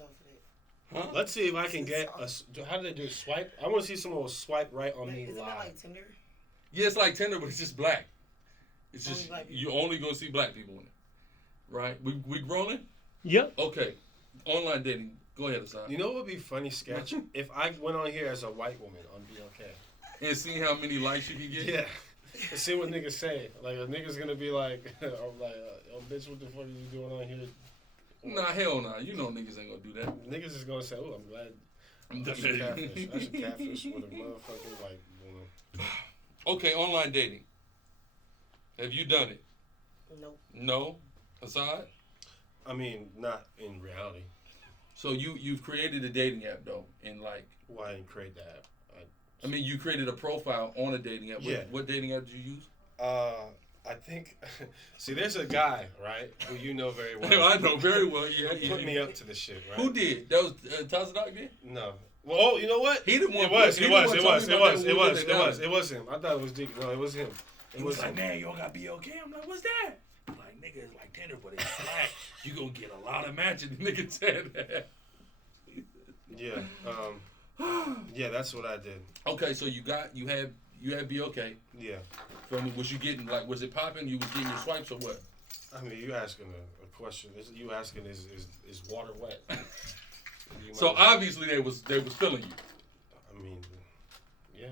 off of that. Huh? Let's see if I can get a. How do they do a swipe? I want to see someone will swipe right on me Isn't live. that like Tinder? Yeah, it's like Tinder, but it's just black. It's Only just black people. you only gonna see black people in it, right? We rolling? Yep. Okay. Online dating. Go ahead, Asad. You know what would be funny, Sketch? If I went on here as a white woman on BLK. And see how many likes you can get. Yeah. And see what niggas say. Like, a nigga's gonna be like, oh, bitch, what the fuck are you doing on here? Nah, hell nah. You know niggas ain't gonna do that. Niggas is gonna say, oh, I'm glad. That's a catfish. That's a catfish with a motherfucking, like, Okay, online dating. Have you done it? Nope. No? Asad? I mean, not in reality. So you've created a dating app though, and like Why I didn't create the app? I mean, you created a profile on a dating app. Yeah. What dating app did you use? I think. See, there's a guy, right, who you know very well. I know very well. Yeah, Who put me up to this shit, right? Who did? That was Tazadak did? No. Well, you know what? He the one. It was him. I thought it was Deacon. No, it was him. It was like, man, y'all got BLK. I'm like, what's that? I'm like, nigga, it's like Tinder, but it's black. You gonna get a lot of matches. The nigga said that. Yeah. Yeah, that's what I did. Okay, so you had BLK. Yeah. Feel me? Was you getting like? Was it popping? You was getting your swipes or what? I mean, you asking a question. You asking is water wet? So obviously they was feeling you. I mean, yeah.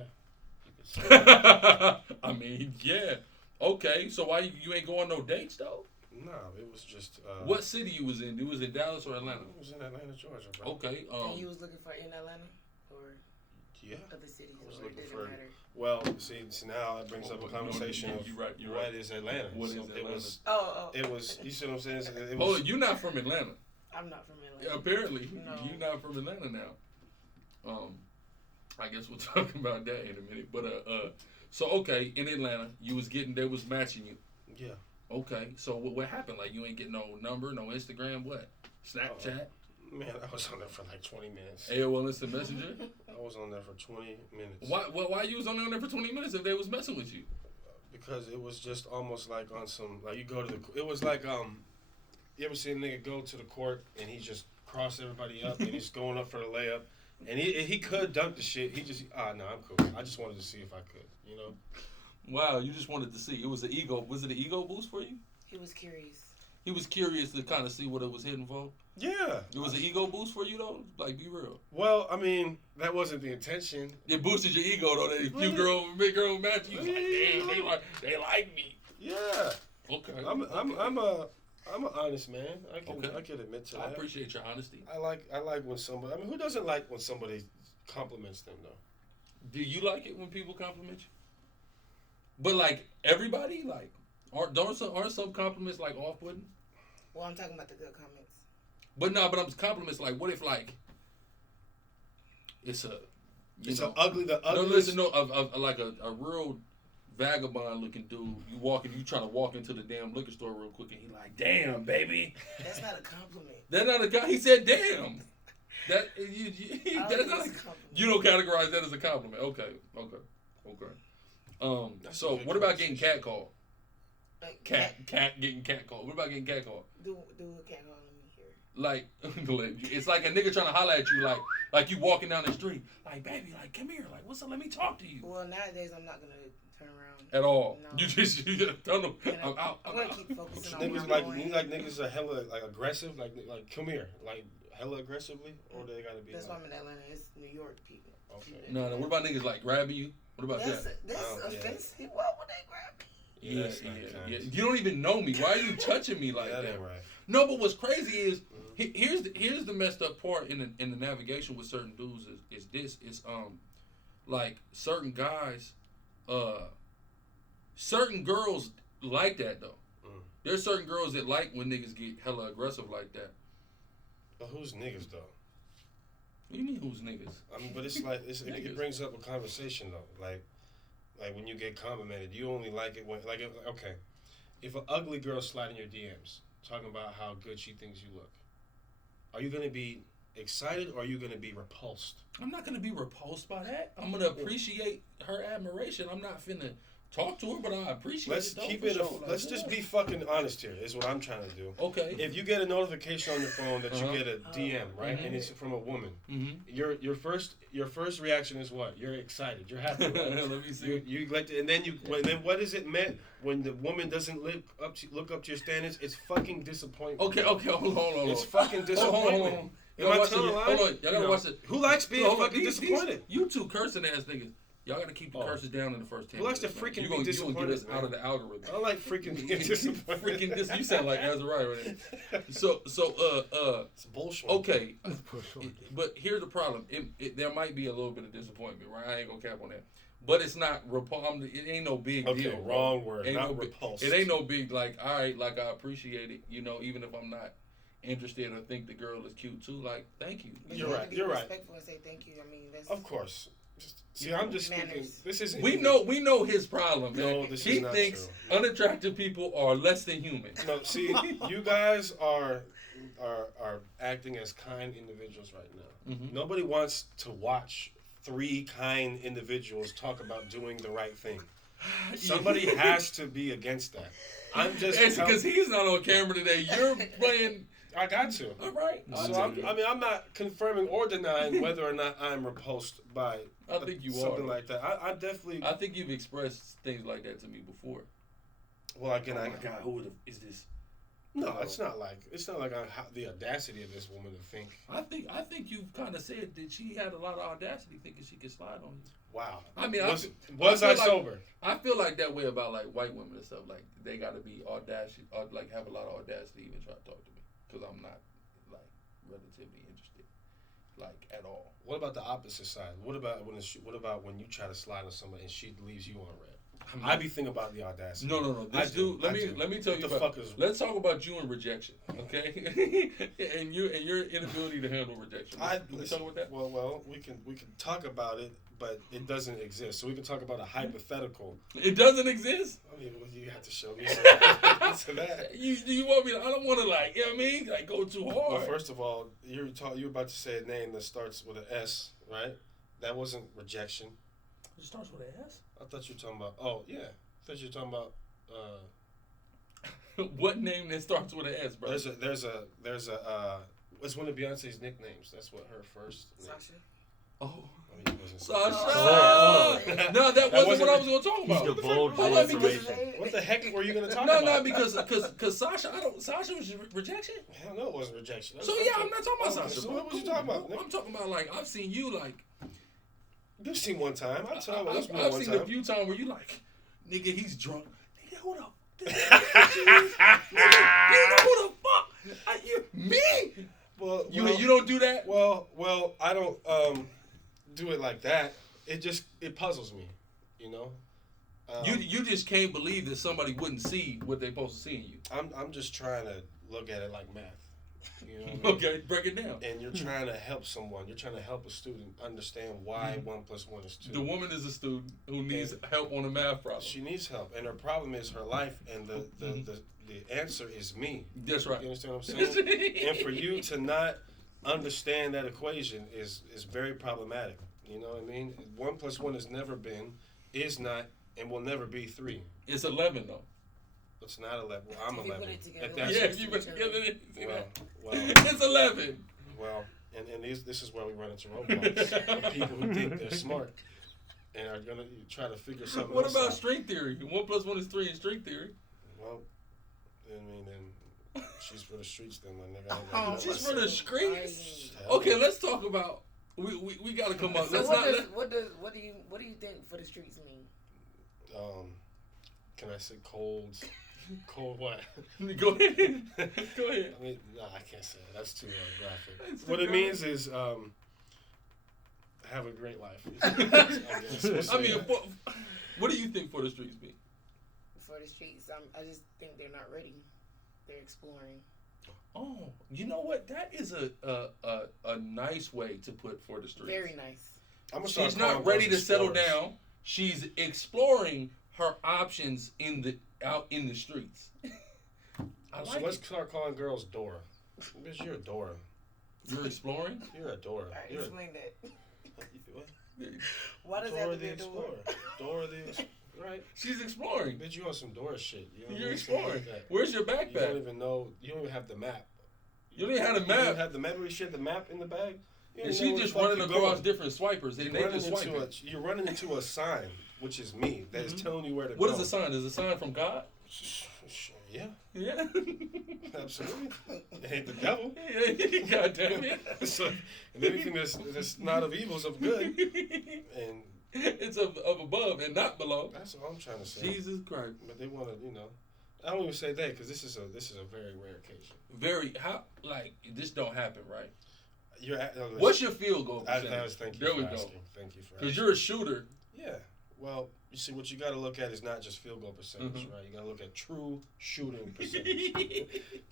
You could say that. I mean, yeah. Okay, so why you ain't going on no dates though? No, it was just. What city you was in? You was in Dallas or Atlanta? I was in Atlanta, Georgia, bro. Okay. And you was looking for in Atlanta or Yeah. other cities, I was or it looking didn't for. matter? Well, see now that brings up a conversation of you're right. what is Atlanta. What So is Atlanta? It was. You see what I'm saying? It Oh, was. you're not from Atlanta. I'm not from Atlanta. Apparently, No. you're not from Atlanta now. I guess we'll talk about that in a minute. But so okay, in Atlanta, they was matching you. Yeah. Okay, so what happened? Like you ain't getting no number, no Instagram, what? Snapchat? Man, I was on there for like 20 minutes. AOL Instant Messenger? I was on there for 20 minutes. Why you was only on there for 20 minutes if they was messing with you? Because it was just almost like on some, like you go to the, it was like, you ever seen a nigga go to the court and he just cross everybody up and he's going up for the layup? And he could dunk the shit. He just, no, I'm cool. I just wanted to see if I could, you know? Wow, you just wanted to see. It was an ego. Was it an ego boost for you? He was curious. He was curious to kind of see what it was hitting for? Yeah. It was an ego boost for you, though? Like, be real. Well, I mean, that wasn't the intention. It boosted your ego, though. That big girl match you. Was like, damn, they like me. Yeah. Okay. I'm an honest man. I can admit to that. I appreciate your honesty. I like when somebody, I mean, who doesn't like when somebody compliments them, though? Do you like it when people compliment you? But, like, everybody, like, aren't some compliments, like, off-putting? Well, I'm talking about the good comments. But no, but I'm compliments, like, what if, like, it's a, It's an ugly, the no, ugliest. listen, no, like a real vagabond-looking dude, you trying to walk into the damn liquor store real quick, and he like, damn, baby. That's not a compliment. That's not a guy. He said, damn. That's not Compliment. you don't categorize that as a compliment. Okay. So what about getting catcalled? Cat getting catcalled. What about getting catcalled? Do a catcall in me here. Like, it's like a nigga trying to holler at you, like you walking down the street, like, baby, like, come here, like, what's up? Let me talk to you. Well, nowadays I'm not gonna turn around At all. No. You just tell them, I'm out. I'm gonna keep focusing on Niggas where I'm like going. you like niggas are hella like aggressive, like come here, like hella aggressively, or they gotta be. That's like, why I'm in Atlanta. It's New York people. Okay. No. What about niggas like grabbing you? What about That's that? offensive. Yeah. Why would they grab me? Yeah, that's not kind. Yeah. You don't even know me. Why are you touching me like that that? ain't right. No, but what's crazy is here's the messed up part in the navigation with certain dudes is like certain guys, certain girls like that though. There's certain girls that like when niggas get hella aggressive like that. But who's niggas though? What do you mean who's niggas? I mean, but it's like it brings up a conversation though. Like when you get complimented, you only like it when if an ugly girl slide in your DMs talking about how good she thinks you look, are you gonna be excited or are you gonna be repulsed? I'm not gonna be repulsed by that. I'm gonna appreciate her admiration. I'm not finna talk to her, but I appreciate Let's it. though, keep for it. sure. Like, Let's just be fucking honest here. Is what I'm trying to do. okay. If you get a notification on your phone that you get a DM, right, Mhm. and it's from a woman, Mm-hmm. your first reaction is what? You're excited. You're happy. Right? Let me see. You like to, and then then what is it meant when the woman doesn't look up to your standards? It's fucking disappointment. Okay, hold on. It's fucking disappointment. Hold on. Am I Watch telling it. a lie? Hold on. Y'all gotta watch it. Who likes being Hold on. fucking disappointed? You two cursing ass niggas. Y'all gotta keep the curses down in the first 10 Who likes minutes. to freaking You be gonna disappointed, get us man? out of the algorithm. I like freaking being disappointed. You sound like Azariah right now. So, It's bullshit. okay. But here's the problem. There might be a little bit of disappointment, right? I ain't gonna cap on that. But it's not it ain't no big Okay, deal. Bro. wrong word. Ain't Not no repulsed. It ain't no big, like, all right, like, I appreciate it, you know, even if I'm not interested or think the girl is cute too, like, thank you. But You're you right, have to be you're right. respectful and say thank you. I mean, that's Of course. See, I'm just thinking. Manners. This isn't. We know his problem, man. No, this he is not thinks true. unattractive people are less than human. No, see, you guys are acting as kind individuals right now. Mhm. Nobody wants to watch 3 kind individuals talk about doing the right thing. Somebody has to be against that. I'm just. It's because he's not on camera today. You're playing. I got to. All right. So I'm not confirming or denying whether or not I'm repulsed by. I think you something are. like that. I definitely. I think you've expressed things like that to me before. Well, again, who is this? No, it's not like I have the audacity of this woman to think. I think you've kind of said that she had a lot of audacity thinking she could slide on you. Wow. I mean, was I I feel like- sober? I feel like that way about like white women and stuff. Like they got to be audacious, or like have a lot of audacity to even try to talk to me because I'm not like relatively interested, like at all. What about the opposite side? What about when you try to slide on somebody and she leaves you on red? I be thinking about the audacity. No. This I do, dude, let me tell What you the about. fuck is? Let's talk about you and rejection, okay? and your inability to handle rejection. Can we talk about that? Well, we can talk about it, but it doesn't exist. So we can talk about a hypothetical. It doesn't exist. I mean, well, you have to show me to that. You want me to? I don't want to like. You know what I mean? Like go too hard. Well, first of all, you're about to say a name that starts with an S, right? That wasn't rejection. It starts with an S. I thought you were talking about. Oh yeah, I thought you were talking about. What name that starts with an S, bro? There's a. It's one of Beyonce's nicknames. That's what her first name. Sasha. Oh. I mean, it wasn't Sasha. No, that wasn't what I was going to talk about. He's divulging Hold on, information. What the heck were you gonna talk No, about? because Sasha, Sasha was rejection. Hell no, it wasn't rejection. So yeah, I'm not talking about Sasha. So what was you talking about? I'm talking about like I've seen you like. You've seen one time. I've seen I've one seen time. a few times where you like, nigga, he's drunk. Nigga, hold up. You know who the fuck? Me? Well, You don't do that? Well, I don't do it like that. It puzzles me, you know. You just can't believe that somebody wouldn't see what they're supposed to see in you. I'm just trying to look at it like math. You know what I mean? Okay, break it down. And you're trying to help someone. You're trying to help a student understand why 1 + 1 is 2. The woman is a student who needs help on a math problem. She needs help, and her problem is her life, and the answer is me. That's right. You understand what I'm saying? And for you to not understand that equation is very problematic. You know what I mean? 1 + 1 has never been, is not, and will never be 3. It's 11 though. It's not 11. Well, I'm If you 11. put it together, If yeah, that's Yeah, you put together. well, It's 11. and this is where we run into roadblocks of people who think they're smart and are gonna try to figure something What else about out. string theory? 1 + 1 is 3 in string theory. Well, I mean, then she's for the streets, then, my nigga. I Oh, don't know She's myself. for the streets. Hell Okay, yeah. let's talk about. We gotta come up. So Let's what not. what do you think for the streets mean? Can I say cold? Cold what? Go ahead. Go ahead. I mean, no, I can't say that. That's too graphic. That's too What it graphic. means is have a great life. I guess. We'll say I mean, that. what do you think for the streets mean? For the streets, I just think they're not ready. They're exploring. Oh, you know what? That is a nice way to put for the streets. Very nice. I'm gonna start She's not calling ready to girls settle explorers. down. She's exploring her options out in the streets. I So like let's it. start calling girls Dora. Because you're a Dora. You're exploring. You're a Dora. All right, You're explain that. what? Why does Dora that have to the be a door? Explorer. Dora the Right. She's exploring. Bitch, you on some Doris shit. You know You're what I mean? exploring. Like Where's your you don't backpack? even know. You don't even have the map. You don't even have the You don't map. have the map. We shit the map in the bag. You don't And even she know where just the fuck running you across going. different swipers, and they just swiping. You're running into a sign, which is me, that is telling you where to go. What is the sign? Is the sign from God? Yeah, Yeah. absolutely. It ain't the devil. God damn it. So, and anything that's not of evil is of good. And It's of above and not below. that's all I'm trying to say. Jesus Christ. But they want to, I don't even say that because this is a very rare occasion. This don't happen, right? What's Your field goal percentage? Thank you There for we go. asking. Thank you for asking. Because you're a shooter. Yeah. Well, you see, what you got to look at is not just field goal percentage, right? You got to look at true shooting percentage.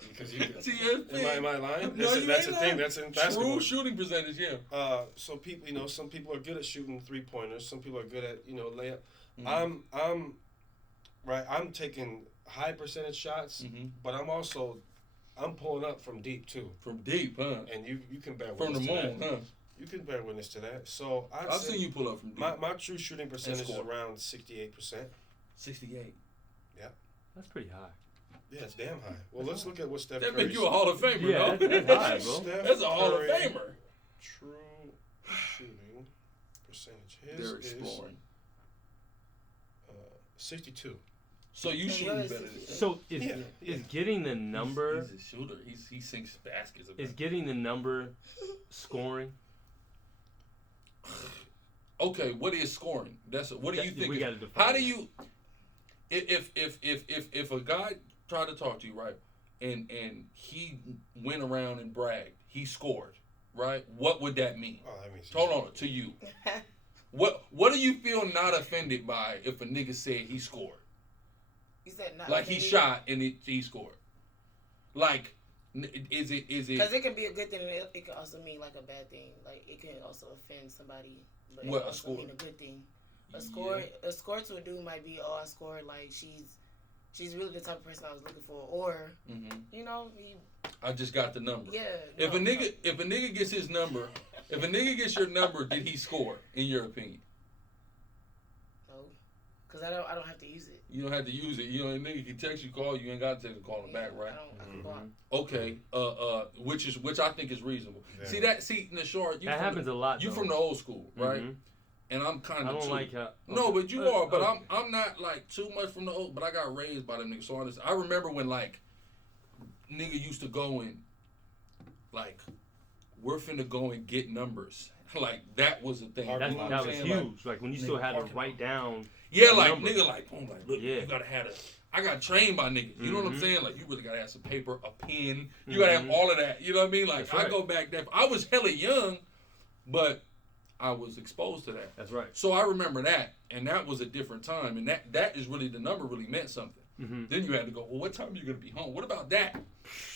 Because you can, See, am I lying? No, That's a thing. That's in basketball. True shooting percentage, yeah. So people, some people are good at shooting 3-pointers. Some people are good at, layup. Mhm. I'm taking high percentage shots, but I'm pulling up from deep too. From deep, huh? And you can bear From witness the to moon, that. huh? You can bear witness to that. So I've seen you pull up from deep. My true shooting percentage is score. around 68%. 68. Yeah. That's pretty high. Yeah, it's damn high. Well, let's look at what Steph That Curry's make you a Hall of Famer, Yeah, no? that's high, bro. Steph That's a Hall of Curry Famer. True shooting percentage. They're His is exploring. 62. So you shoot better than that. So is Yeah. getting the number He's a shooter. He sinks baskets. is getting the number scoring? Okay, what is scoring? What do you think? We is- gotta define how do that. you? If a guy tried to talk to you, right, and he went around and bragged, he scored, right? What would that mean? Oh, that means Hold on, to you. What do you feel not offended by if a nigga said he scored? You said not Like he shot and he scored. Like, is it? Because it can be a good thing, and it can also mean like a bad thing. Like it can also offend somebody, but it What, can a also score? mean a good thing. A score to a dude might be, I scored, like she's really the type of person I was looking for, or I just got the number. yeah. If a nigga gets his number, if a nigga gets your number, did he score? In your opinion? No, because I don't have to use it. You don't have to use it. A nigga can text you, call you ain't got to text call him back, right? I can go out. Okay. Which I think is reasonable. Yeah. See, Nashar, That happens a lot. You though. from the old school, right? Mhm. And I'm kind I of don't too. like how. No, but you are. But okay. I'm not like too much from the old. But I got raised by them niggas. So honest, I remember when like nigga used to go and like we're finna go and get numbers. Like that was a thing. That You know what That I'm was saying? huge. Like when you still had to parking write down. Yeah, the like number. nigga, like boom, like look, Yeah. you gotta have I got trained by niggas. You know what I'm Mhm. saying? Like you really gotta have some paper, a pen. You gotta have Mhm. all of that. You know what I mean? Like That's right. I go back there. I was hella young, but I was exposed to that. That's right. So I remember that, and that was a different time, and that is really the number really meant something. Mm-hmm. Then you had to go. Well, what time are you gonna be home? What about that?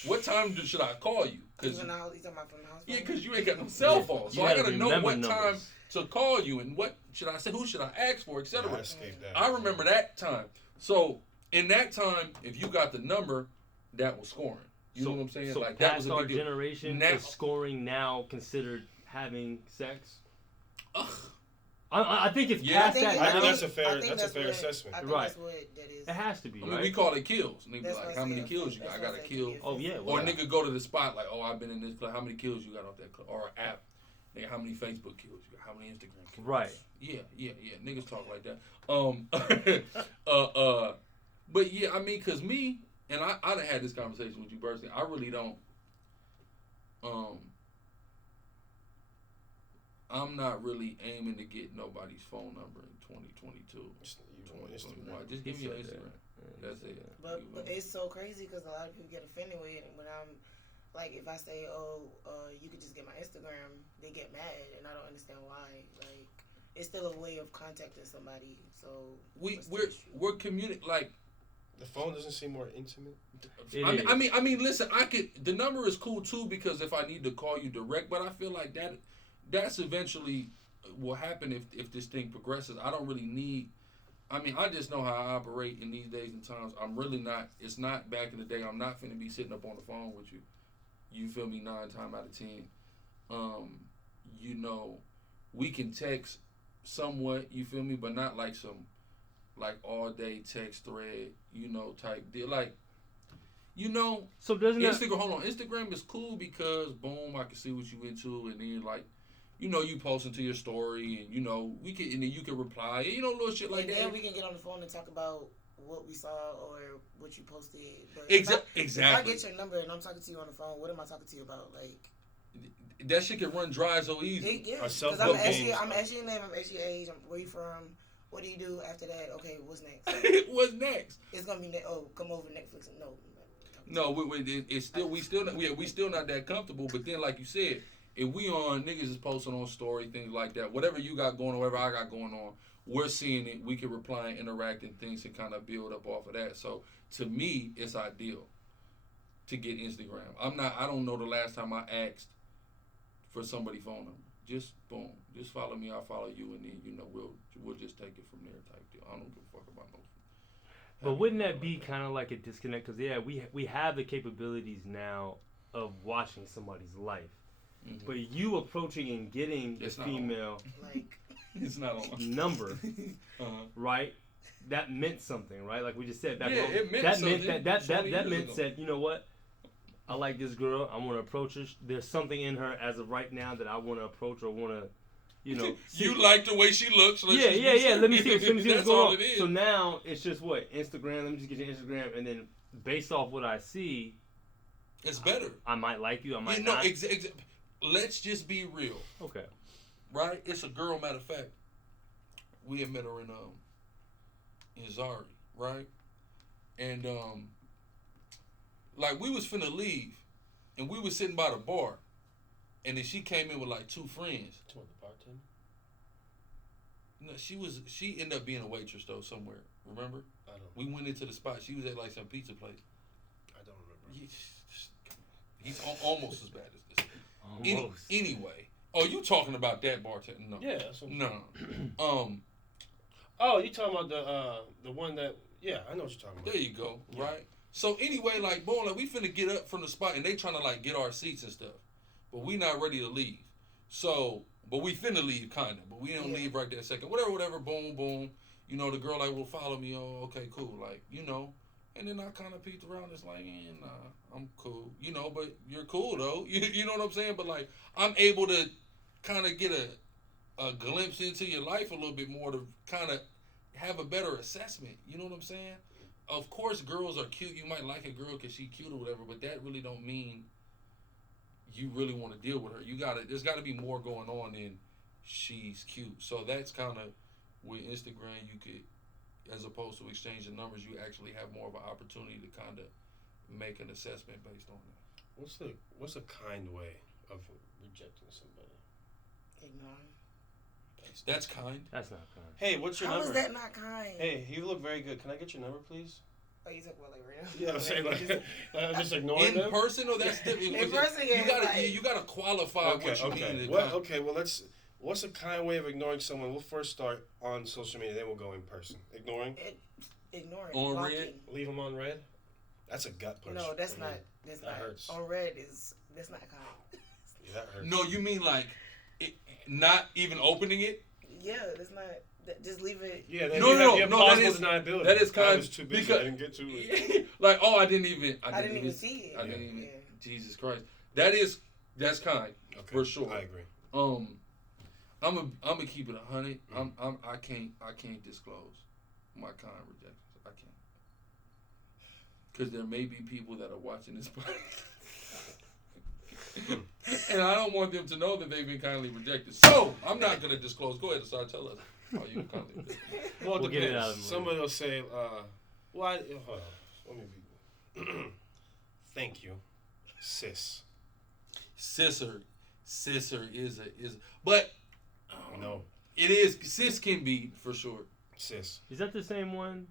What time should I call you? Cause Even now, you talking about from the house? yeah, cause you ain't got no cell phone, so You I gotta gotta know remember what time numbers. to call you and what should I say, who should I ask for, etc. I escaped that. I remember that time. So in that time, if you got the number, that was scoring. You know what I'm saying? So Like that was past a our big deal. generation Now- is scoring now considered having sex. Ugh. I think it's Yeah. past that I think now. that's a fair I think fair what- assessment. I think Right. that's what that is. It has to be, I mean, right? we call it kills. Nigga be That's like, what how I'm many saying. kills you got? I That's got what a I'm kill. saying. Oh, yeah, Or well, a nigga go to the spot like, oh, I've been in this club. How many kills you got off that club? Or an app. Nigga, how many Facebook kills you got? How many Instagram kills? Right. Yeah. Niggas talk like that. But yeah, I mean, cause me and I done had this conversation with you personally. I really don't. I'm not really aiming to get nobody's phone number in 2022. You want 2021. Instagram. Just He give me your said that. Instagram. That's it. But it's so crazy because a lot of people get offended with it. And when I'm like, if I say, you could just get my Instagram, they get mad, and I don't understand why. Like, it's still a way of contacting somebody. So we're communicating like. The phone doesn't seem more intimate. I mean, listen. The number is cool too because if I need to call you direct, but I feel like that's eventually will happen if this thing progresses. I don't really need. I mean, I just know how I operate in these days and times. I'm really not. It's not back in the day. I'm not finna be sitting up on the phone with you. You feel me? 9 times out of 10. We can text somewhat. You feel me? But not like some like all day text thread, type deal. Like, So doesn't that... Instagram? Hold on, Instagram is cool because boom, I can see what you into, and then like, you post into your story, and we can, and then you can reply, little shit like and that. then we can get on the phone and talk about what we saw or what you posted. But Exactly. If I get your number and I'm talking to you on the phone, what am I talking to you about? Like, that shit can run dry so easy. Yeah, because I'm asking your name, I'm asking your age, where you from, what do you do after that? Okay, what's next? What's next? It's gonna be come over Netflix. No, it's still we still not that comfortable. But then, like you said, if we on niggas is posting on story, things like that, whatever you got going on, whatever I got going on, we're seeing it. We can reply and interact and things and kind of build up off of that. So to me, it's ideal to get Instagram. I don't know the last time I asked for somebody's phone number. Just boom, just follow me, I'll follow you, and then we'll just take it from there type deal. I don't give a fuck about no. But wouldn't that be kind of like a disconnect? Because we have the capabilities now of watching somebody's life, but you approaching and getting the female it's not on number, right? That meant something, right? Like we just said back home. It meant that something. meant that meant that, you know what? I like this girl. I want to approach her. There's something in her as of right now that I want to approach or want to, You like the way she looks. Yeah. Let me see what's going on. It is. So now it's just what? Instagram. Let me just get your Instagram, and then based off what I see, it's better. I might like you. I might not. Let's just be real. Okay. Right? It's a girl. Matter of fact, we had met her in Zari, right? And like we was finna leave, and we was sitting by the bar, and then she came in with like two friends. To the bartender? No, she ended up being a waitress though somewhere. Remember? I don't. We went into the spot. She was at like some pizza place. I don't remember. He's almost as bad as this. Almost. Anyway. Oh, you talking about that bartender? No. Yeah. That's what No. Oh, you talking about the one that? Yeah, I know what you're talking about. There you go. Yeah. Right. So anyway, like boom, like we finna get up from the spot, and they trying to like get our seats and stuff, but we not ready to leave. So, but we finna leave kinda, but we don't leave right that second. Whatever. Boom, boom. The girl like will follow me. Oh, okay, cool. Like and then I kind of peeked around. It's like, nah, I'm cool. But you're cool though. You know what I'm saying? But like, I'm able to kind of get a glimpse into your life a little bit more to kind of have a better assessment. You know what I'm saying? Of course, girls are cute. You might like a girl because she's cute or whatever, but that really don't mean you really want to deal with her. There's got to be more going on than she's cute. So that's kind of with Instagram, you could, as opposed to exchanging numbers, you actually have more of an opportunity to kind of make an assessment based on that. What's a kind way of rejecting somebody? Ignoring. That's kind. That's not kind. Hey, what's your How number? is that not kind? Hey, you look very good. Can I get your number, please? Oh, you talking about like right now? Yeah, I'm saying like just ignoring them. In person, or that's different. In person, you gotta qualify what you mean. Well, what's a kind way of ignoring someone? We'll first start on social media, then we'll go in person. Ignoring. Ignoring. On blocking. red. Leave them on red. That's a gut punch. No, that's not. That's that not. hurts. On red that's not kind. Yeah, that hurts. No, you mean like not even opening it? Yeah, that's not. Just leave it. Yeah, no. That is deniability. That is kind. I was too busy. I didn't get to it. Like, oh, I didn't even see it. I didn't even. Jesus Christ. That's kind. Okay, for sure. I agree. I'm gonna keep it 100. I can't disclose my kind rejections. I can't. Because there may be people that are watching this and I don't want them to know that they've been kindly rejected. So I'm not gonna disclose. Go ahead and start. Tell us how you kindly rejected. Well, it We'll get it out of depends. them Somebody will say, "Why?" Hold on. Let me be. Thank you, sis. Sisser is, but No, it is. Sis can be for sure. sis. Is that the same one?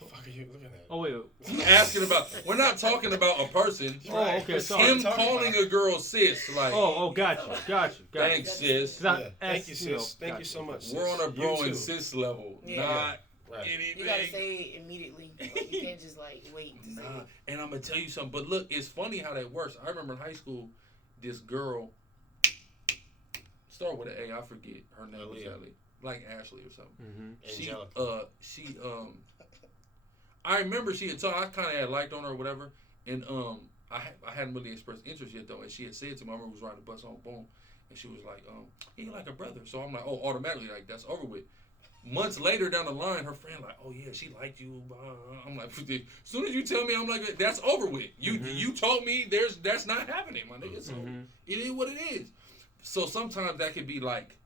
The fuck are you looking at? Oh wait. He's asking about. We're not talking about a person. Oh, okay. Sorry. Him calling a girl sis, like. Oh, gotcha. Thanks, sis. Thank you, sis. Thank you so much. Sis. We're on a bro You and too. sis level, not anything. You gotta say it immediately. Like, you can't just like wait to say it. And I'm gonna tell you something. But look, it's funny how that works. I remember in high school, this girl. Start with an A. I forget her name. Was Aaliyah. Ellie. like Ashley or something. Angelica. She I remember she had told, I kind of had liked on her or whatever, and I hadn't really expressed interest yet though, and she had said to me, I remember was riding the bus home, boom, and she was like, he like a brother, so I'm like, oh, automatically, like, that's over with. Months later down the line, her friend like, oh yeah, she liked you. I'm like, as soon as you tell me, I'm like, that's over with. You told me that's not happening, my nigga. So it is what it is. So sometimes that could be like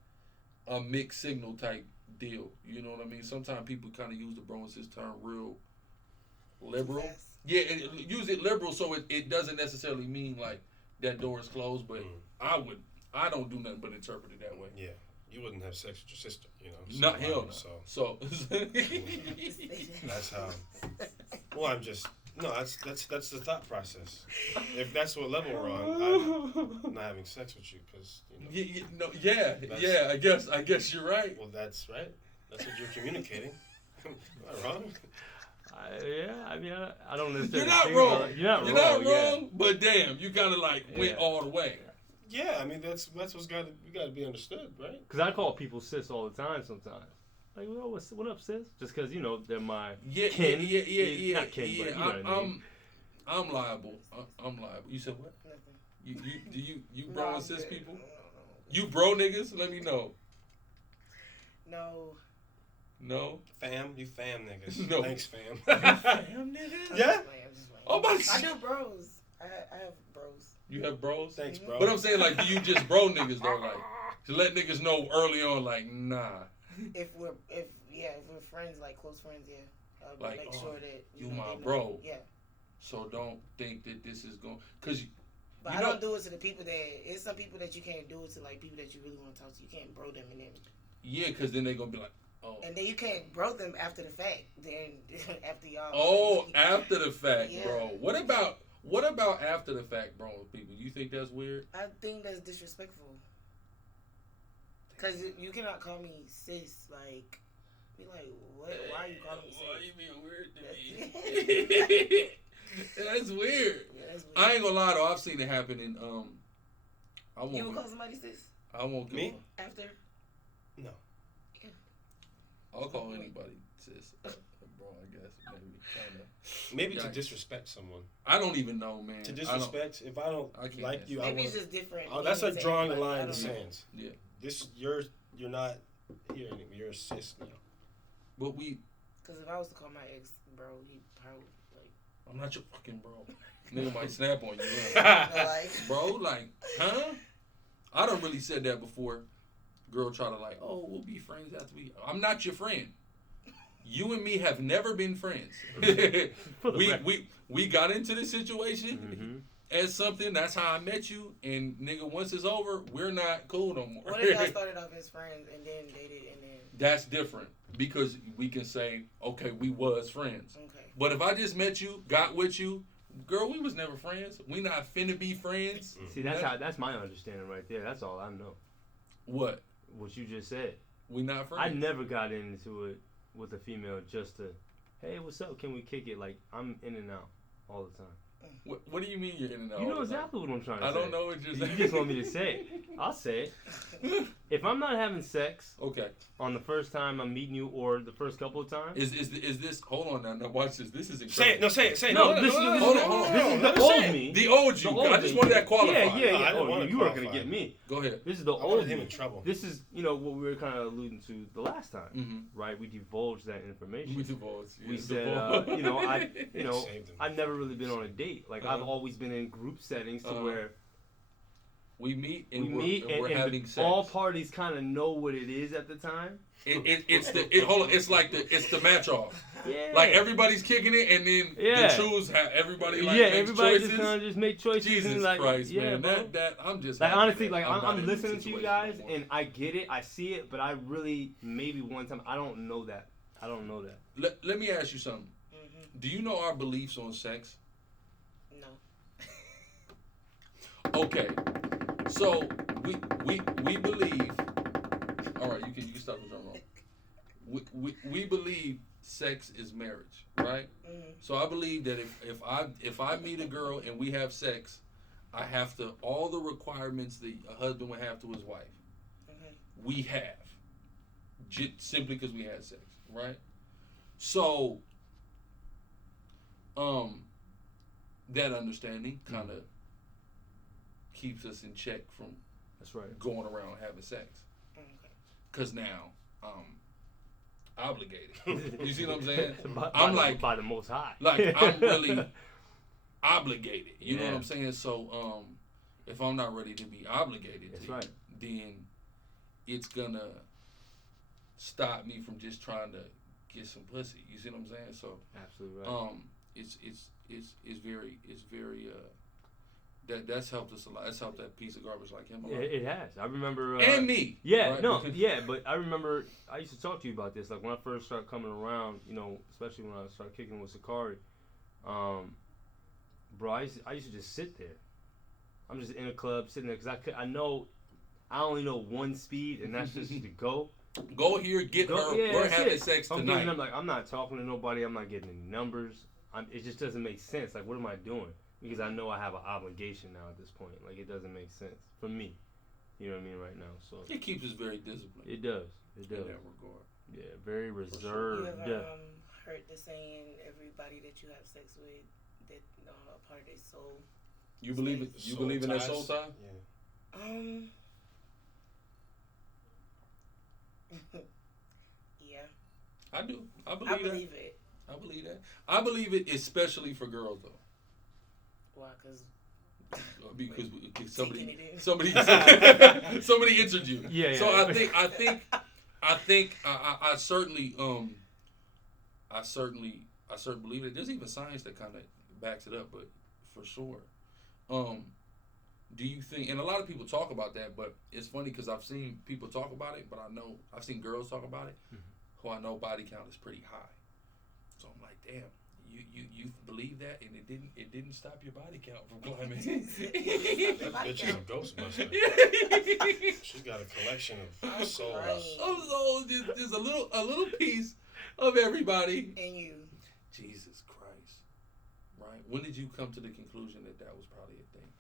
a mixed signal type deal. You know what I mean? Sometimes people kind of use the bro and sis term real liberal. Yeah, and use it liberal so it doesn't necessarily mean like that door is closed, but I don't do nothing but interpret it that way. Yeah. You wouldn't have sex with your sister, you know. Not hell no. So that's how. Well, I'm just that's the thought process. If that's what level we're on, I'm not having sex with you because you know. I guess you're right. Well, that's right. That's what you're communicating. Am I wrong? I mean, I don't necessarily. You're not wrong. You're not wrong. But damn, you kind of like went all the way. Yeah, I mean that's what's got to be understood, right? Because I call people sis all the time sometimes. Like, well, what up, sis? Just because they're my kin. Yeah. Not kin, but you know what I mean. I'm liable. I'm liable. You said what? Nothing. You bro and sis people? You bro niggas? Let me know. No. No. You fam niggas. No. Thanks, fam. Fam niggas? Yeah. Oh my! I do bros. I have bros. You have bros? Thanks, bro. But I'm saying, like, do you just bro niggas, though? Like, to let niggas know early on, like, nah. If we're friends, like, close friends, yeah. I'll like, make sure that you my bro. Yeah. So don't think that this is going... Because, but I don't do it to the people that... It's some people that you can't do it to, like, people that you really want to talk to. You can't bro them and then... Yeah, because then they're going to be like, oh. And then you can't bro them after the fact. Then, after y'all... Oh, after the fact, yeah. bro. What about after the fact, bro, people? You think that's weird? I think that's disrespectful. Because you cannot call me sis, like... Be like, what? Why are you calling me sis? Why you being weird to me? That's weird. Yeah, that's weird. I ain't gonna lie, though. I've seen it happen in, I won't... You would call somebody sis? I won't... Me? After? No. Yeah. I'll call anybody sis. Bro, I guess. Maybe. Kinda. Maybe to disrespect someone. I don't even know, man. To disrespect, if I don't like you, maybe I it's just different. Oh, that's like drawing a line in the know. sands. Yeah. You're not here anymore. You're a sis now. But we... Because if I was to call my ex bro, he'd probably, like... I'm not your fucking bro. Nigga might snap on you. Like, bro, like, huh? I done really said that before. Girl try to like, oh, we'll be friends after we... I'm not your friend. You and me have never been friends. we got into this situation as something. That's how I met you. And nigga, once it's over, we're not cool no more. What if y'all started off as friends and then dated and then... That's different because we can say, okay, we was friends. Okay. But if I just met you, got with you, girl, we was never friends. We not finna be friends. See, that's my understanding right there. That's all I know. What? What you just said. We not friends. I never got into it with a female just to, hey, what's up? Can we kick it? Like, I'm in and out all the time. What do you mean you're in and out? You know exactly what I'm trying to say. I don't know what you're saying. You just want me to say it. I'll say it. If I'm not having sex, okay, on the first time I'm meeting you or the first couple of times, is this? Hold on now. Watch this. This is incredible. Say it. No, this is the old me. The old you. I just wanted that qualified. Yeah. Oh, you weren't gonna get me. Go ahead. This is the old him me. in trouble. This is what we were kind of alluding to the last time, right? We divulged that information. We divulged. Yeah, we said, I've never really been on a date. Like I've always been in group settings to where we meet and we're having sex. All parties kind of know what it is at the time. It's like the match off. Yeah. Like everybody's kicking it, and then the choose have everybody like makes everybody choices. just kind of just make choices. Jesus and like, Christ, yeah, man, bro. that I'm just like honestly, man. like I'm listening to you guys, anymore. and I get it, I see it, but I really maybe one time I don't know that. Let me ask you something. Do you know our beliefs on sex? No. Okay, so we believe. All right, you can stop the drum roll. We believe sex is marriage, right? So I believe that if I meet a girl and we have sex, I have to all the requirements that a husband would have to his wife. We have simply because we had sex, right? So, that understanding kind of keeps us in check from That's right. going around having sex. Because now I'm obligated. You see what I'm saying? By the Most High. Like I'm really obligated. You know Yeah. what I'm saying? So if I'm not ready to be obligated, That's to right. then it's gonna stop me from just trying to get some pussy. You see what I'm saying? So Absolutely right. it's very that's helped us a lot. That's helped that piece of garbage like him a Yeah, lot. it has. I remember. And me. Yeah, right? no, yeah, but I remember I used to talk to you about this. Like when I first started coming around, you know, especially when I started kicking with SICARRI, bro, I used to just sit there. I'm just in a club sitting there because I only know one speed, and that's just to go. Go here, get her. Yeah, We're that's having it. sex I'm tonight. getting, I'm like, I'm not talking to nobody. I'm not getting any numbers. It just doesn't make sense. Like, what am I doing? Because I know I have an obligation now at this point. Like, it doesn't make sense for me. You know what I mean? Right now, so It keeps us very disciplined. it does. It in does. that regard. Yeah, very You reserved. ever Yeah. heard the saying, everybody that you have sex with, that a part of their soul? You believe it? You Soul believe in that ties? soul tie? Yeah. Yeah, I do. I I believe believe it. that. I believe that. I believe it, especially for girls though. Why? Because Because taking it in. somebody entered you. Yeah. So yeah. I certainly believe it. There's even science that kind of backs it up, but for sure. Do you think? And a lot of people talk about that, but it's funny because I've seen people talk about it, but I've seen girls talk about it, who I know body count is pretty high. So I'm like, damn. You believe that, and it didn't stop your body count from climbing. That bitch is a Ghostbuster. She's got a collection of souls. So there's a little piece of everybody. And you. Jesus Christ, right? When did you come to the conclusion that was probably a thing?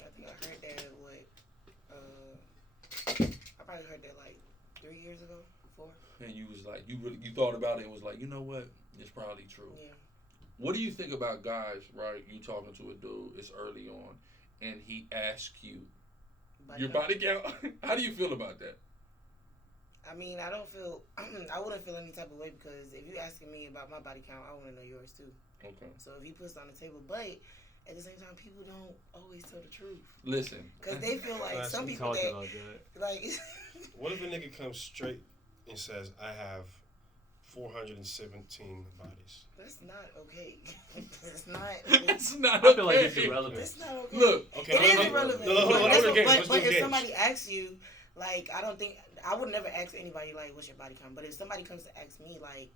I think I heard that I probably heard that like 3 years ago, 4. And you was like, you thought about it and was like, you know what? It's probably true. Yeah. What do you think about guys, right? You talking to a dude, it's early on, and he asks you your body count? How do you feel about that? I mean, I don't feel, I wouldn't feel any type of way because if you're asking me about my body count, I want to know yours too. Okay. So if he puts it on the table, but at the same time, people don't always tell the truth. Listen. Because they feel like some We people talked that, about that. like, What if a nigga comes straight and says, I have 417 bodies? that's not okay. That's not. It's not I feel like okay. it's irrelevant. That's not okay. Look, Okay, It is irrelevant. No, hold on, But let's if engage. somebody asks you, like, I would never ask anybody, like, what's your body count? But if somebody comes to ask me, like,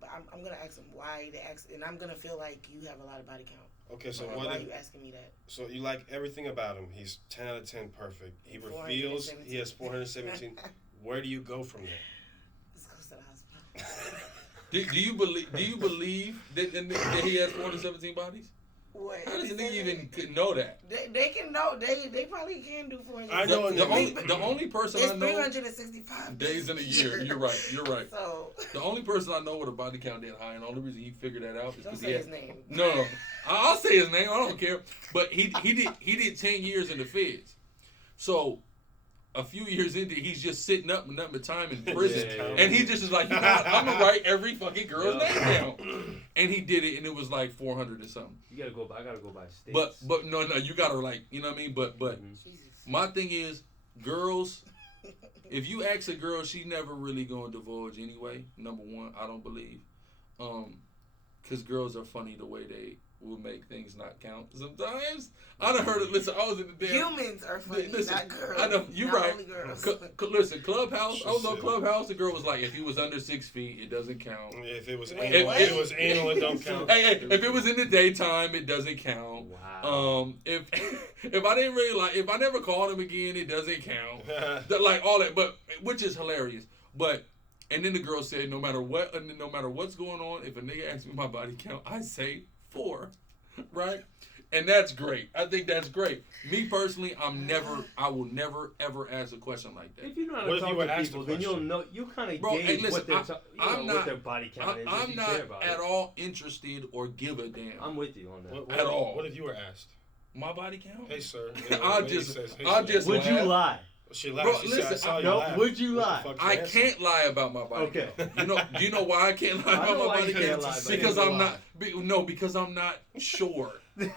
but I'm going to ask them why they ask, and I'm going to feel like you have a lot of body count. Okay, so Like, what why are if, you asking me that? so you like everything about him. He's 10 out of 10 perfect. He reveals 417. he has 417. Where do you go from there? Let's go to the hospital. Do you believe that he has 417 bodies? What? How does a nigga even know that? They can know. They probably can do 400. I know The only person It's I know 365 days in a year. You're right. So The only person I know with a body count that high, and the only reason he figured that out is don't because say he had his name. No, I'll say his name. I don't care. But he did 10 years in the feds. So a few years into it, he's just sitting up nothing but time in prison, Yeah. and he just is like, you know what? I'm gonna write every fucking girl's name down. And he did it, and it was like 400 or something. I gotta go by states. But no, you gotta like, you know what I mean. But Jesus. my thing is, girls. If you ask a girl, she never really gonna divulge anyway. Number one, I don't believe, because girls are funny the way they will make things not count. Sometimes I done heard it. Listen, I was in the damn. Humans are funny, Listen, not girls. I know you're not right. Only girls. Listen, Clubhouse. I was on Shit. Clubhouse. The girl was like, if he was under 6 feet, it doesn't count. If it was Wait, anal, what? if it was anal, it don't count. Hey, if it was in the daytime, it doesn't count. Wow. If I didn't really like, if I never called him again, it doesn't count. Like all that, but which is hilarious. But and then the girl said, no matter what's going on, if a nigga asks me my body count, I say 4, right? And that's great. I think that's great. Me personally, I will never ever ask a question like that. If you know how What to if you talk were to asked people, a then you'll question? know. You kind of Bro, gauge hey, listen, what what their body count is. if I'm you not care about at it. all interested or give a damn. I'm with you on that. At all. What if you were asked? My body count? Hey, sir. I'll just Would you laugh. lie? She laughed. Bro, She listen, said, I saw you no, laugh. would you What the lie? fuck's your I answer? can't lie about my body Okay. count. Do you know why I can't lie I about know my why body you can't count? lie about Because it. I'm not. No, because I'm not sure. I'd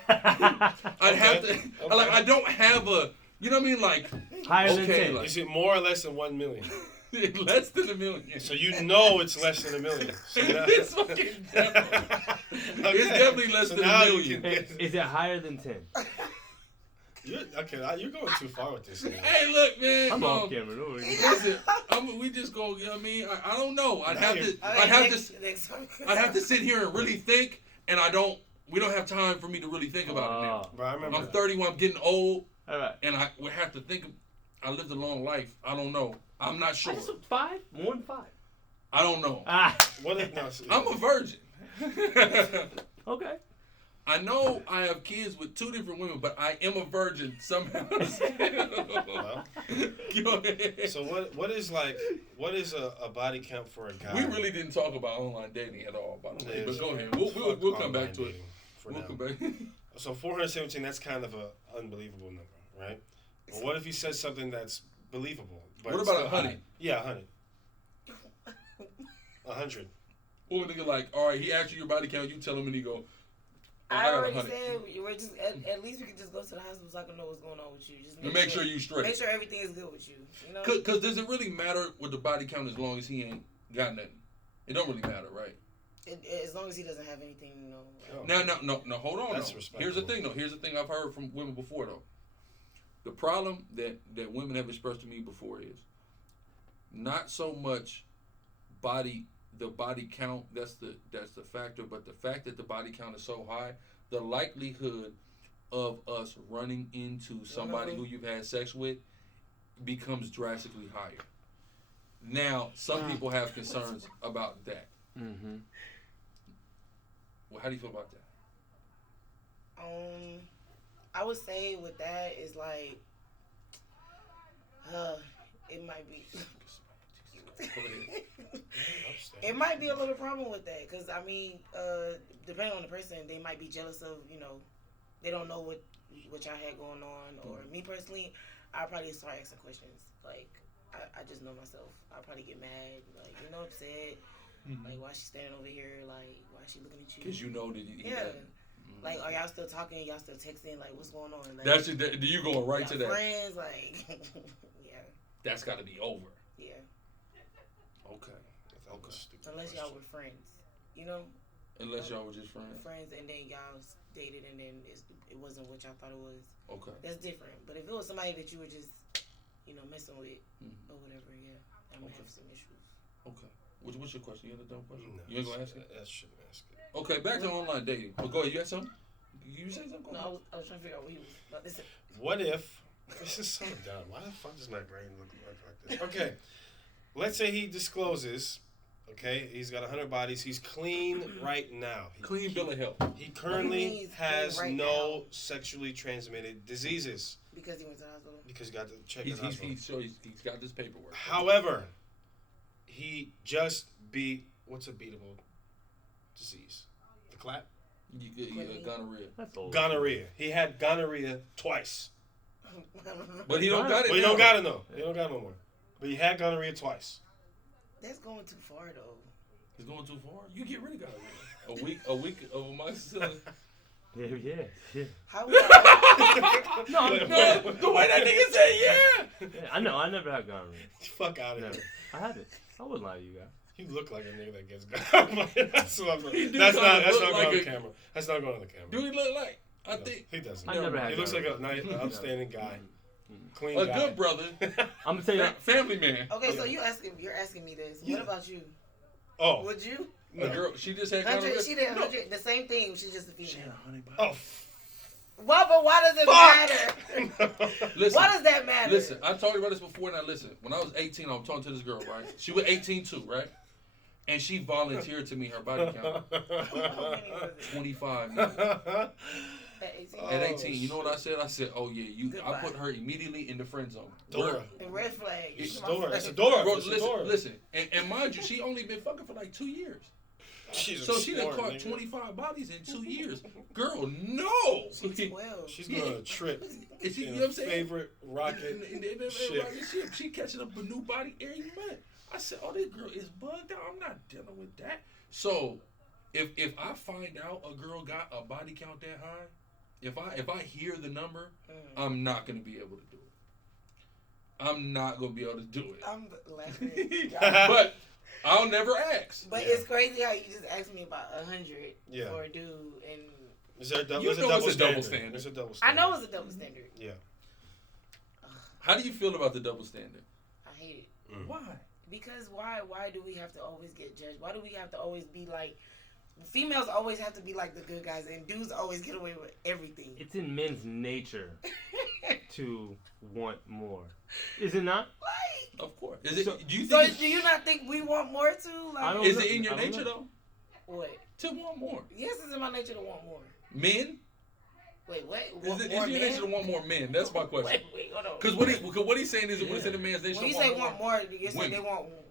Okay. have to. Okay. Like, I don't have a. You know what I mean? Like Higher than Okay, 10. like- Is it more or less than 1 million? less than $1 million. So you know it's less than $1 million. So now, It's fucking definitely. It's definitely less So than now $1 you million. can- Is it higher than 10? you're going too far with this. Man. Hey, look, man. I'm off camera. Don't worry. Listen, we just go. You know what I mean, I don't know. I'd have to. I'd have to sit here and really think, and we don't have time for me to really think about it now. Bro, I remember. I'm 31. I'm getting old, All right. and I would have to think. I lived a long life. I don't know. I'm not sure. 5? More than 5. I don't know. Ah. What if no? I'm a virgin. Okay. I know I have kids with 2 different women, but I am a virgin somehow. Well, Go ahead. so what is a body count for a guy? We really didn't talk about online dating at all, by the way. Yes. But go ahead. We'll come back to it. We'll come back. So 417, that's kind of a unbelievable number, right? But what if he says something that's believable? But What it's about still 100? high? Yeah, 100. 100. Or a nigga like, all right, he asked you your body count, you tell him, and he go, I got already 100. said we're just at least we can just go to the hospital so I can know what's going on with you. Just And make sure you straight. Make sure everything is good with you. You know. Cause does it really matter with the body count as long as he ain't got nothing? It don't really matter, right? As long as he doesn't have anything, you know. Oh. No, hold on. That's though. respectable. Here's the thing, though. Here's the thing I've heard from women before, though. The problem that women have expressed to me before is not so much the body count. That's the factor, but the fact that the body count is so high, the likelihood of us running into somebody who you've had sex with becomes drastically higher. Now, some people have concerns about that. Mm-hmm. Well, how do you feel about that? I would say with that is like, it might be. It might be a little problem with that, because I mean, depending on the person, they might be jealous of, they don't know what y'all had going on. Or me personally, I'll probably start asking questions. Like, I just know myself. I'll probably get mad, like, upset. Like, why is she standing over here? Like, why is she looking at you? Because you know that Like, are y'all still talking? Y'all still texting? Like, what's going on? Like, that's it. Do you going right to that? Friends, like, yeah. That's got to be over. Yeah. Okay. Unless y'all were friends, Unless y'all were just friends. Friends, and then y'all dated, and then it wasn't what y'all thought it was. Okay. That's different. But if it was somebody that you were just, messing with or whatever, yeah, I'm gonna have some issues. Okay. What's your question? You have a dumb question? No, You ain't gonna ask it? I shouldn't ask it. Okay, back to online dating. But go ahead. You had something? You said something? No, I was trying to figure out what he was about to say. What if this is so dumb? Why the fuck does my brain look like this? Okay, let's say he discloses. Okay, he's got 100 bodies. He's clean right now. Clean bill of health. He currently has right no sexually transmitted diseases Because he went to the hospital. because he got to check He's the hospital. he's got this paperwork. However, he just beat what's a beatable disease? The clap? Gonorrhea. That's old. Gonorrhea. He had gonorrhea twice. But he don't got it. But he now. don't got it no. He don't got it no more. But he had gonorrhea twice. That's going too far, though. He's going too far. You get rid of gonorrhea. A week of amoxicillin. Yeah. How would I? No, the way that nigga said, Yeah, I know. I never had gonorrhea. Fuck out of Never. here. I haven't. I wouldn't lie to you guys. You look like a nigga that gets gonorrhea. That's what I'm He do That's not kinda look going like on a- the camera. That's not going on the camera. do he look like? I think He doesn't. I never had He looks like gonorrhea. a nice, upstanding guy. Clean a guy. good brother, I'm gonna tell you. family man. Okay, so you're asking me this. Yeah. What about you? Oh. Would you? A girl, she just had 100, gonorrhea. she did 100, the same thing. She's just a female. Oh. Well, but why does it matter? Listen, Why does that matter? Listen, I talked about this before. Now listen, when I was 18, I was talking to this girl, right? She was 18 too, right? And she volunteered to me her body count. How many was it? 25. At 18. At 18, you know what I said? I said, "Oh yeah, you." Goodbye. I put her immediately in the friend zone. Dora. The red flag. It's My Dora. friend. It's a Dora. Bro, It's a listen, Dora. listen, and mind you, she only been fucking for like 2 years. She's So she done smart, caught nigga. 25 bodies in 2 years. Girl, no. She's 12. She's going on a trip. Is she, you in know what I'm saying? Favorite rocket ship. Rocket ship. She catching up a new body every month. I said, "Oh, this girl is bugged out. I'm not dealing with that." So, if I find out a girl got a body count that high, if I hear the number, I'm not gonna be able to do it. I'm not gonna be able to do it. I'm laughing. But I'll never ask. But it's crazy how you just asked me about 100 Yeah. for a dude, and Is there a, You there's a know double it's a double standard. standard. There's a double I standard. know it's a double standard. Yeah. How do you feel about the double standard? I hate it. Why? Because why do we have to always get judged? Why do we have to always be like, females always have to be like the good guys, and dudes always get away with everything? It's in men's nature to want more. Is it not? Like, Of course. Is it? So- Do you so think? do you not think we want more too? Like, I don't Is know. it in your I don't nature know. though what? to want more? Yes, it's in my nature to want more. Men? Wait, what? Is Want it more in your men? nature to want more men? That's my question. Wait, hold on. Because what he's saying is that when it's in a man's nature, When you to say want want more, more, you're saying women. they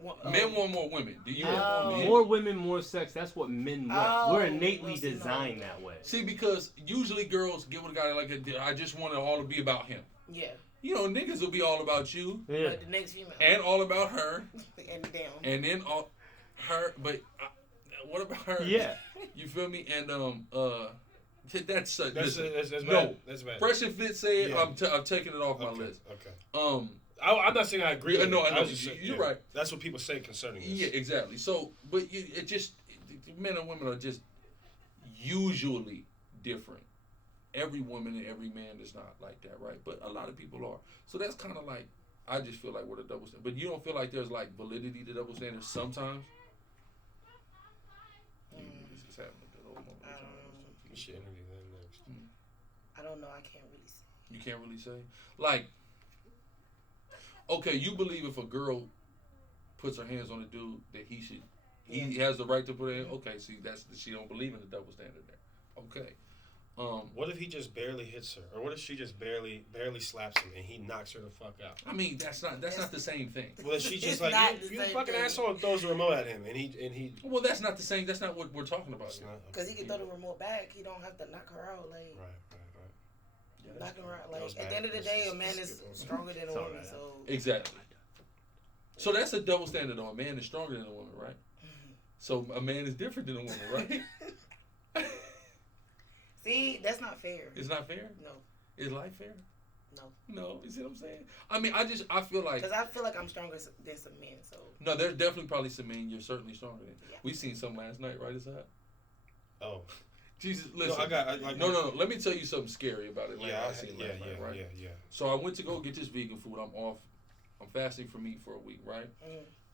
want men want more women. Do you Oh. want more men? More women, more sex. That's what men want. Oh, We're innately well, see, no. designed that way. See, because usually girls get with a guy like I just want it all to be about him. Yeah, You know, niggas will be all about you Yeah. but the next female and all about her, and down. and then all her. But what about her? Yeah. You feel me? And that's That's listen, bad. no. That's bad. Fresh and Fit said Yeah. I'm taking it off my Okay. list. Okay. I'm not saying I agree. Yeah, with no, it. I know. was just saying, You're yeah. right. That's what people say concerning this. Yeah, exactly. So, but men and women are just usually different. Every woman and every man is not like that, right? But a lot of people are. So that's kind of like, I just feel like we're the double standard. But you don't feel like there's like validity to double standards sometimes? Just having a good old moment. I don't know. You should interview them next. I don't know. I can't really say. You can't really say? Like, okay, you believe if a girl puts her hands on a dude that he has the right to put it in? Okay, see, she don't believe in the double standard there. Okay. What if he just barely hits her, or what if she just barely slaps him and he knocks her the fuck out? I mean, that's not the same thing. Well, she It's just like not you the same fucking thing. asshole and throws the remote at him, and he. Well, that's not the same. That's not what we're talking about It's here. not- Because he can throw the remote back. He don't have to knock her out. Like, Right. knock her out. That was Like, at bad. the end of the That's- day, a that's man is stupid. stronger than a It's all woman. right. So, Exactly. So that's a double standard though. A man is stronger than a woman, right? So a man is different than a woman, right? see, that's not fair. It's not fair? No, Is life fair? no. No. You see what I'm saying? I mean, I feel like Because I feel like I'm stronger than some men. So, no, there's definitely probably some men you're certainly stronger than. Yeah. We seen some last night, right? Is that? Oh. Jesus, listen. No, Let me tell you something scary about it. Yeah, I seen last night, right? yeah. So I went to go get this vegan food. I'm off. I'm fasting from meat for a week, right?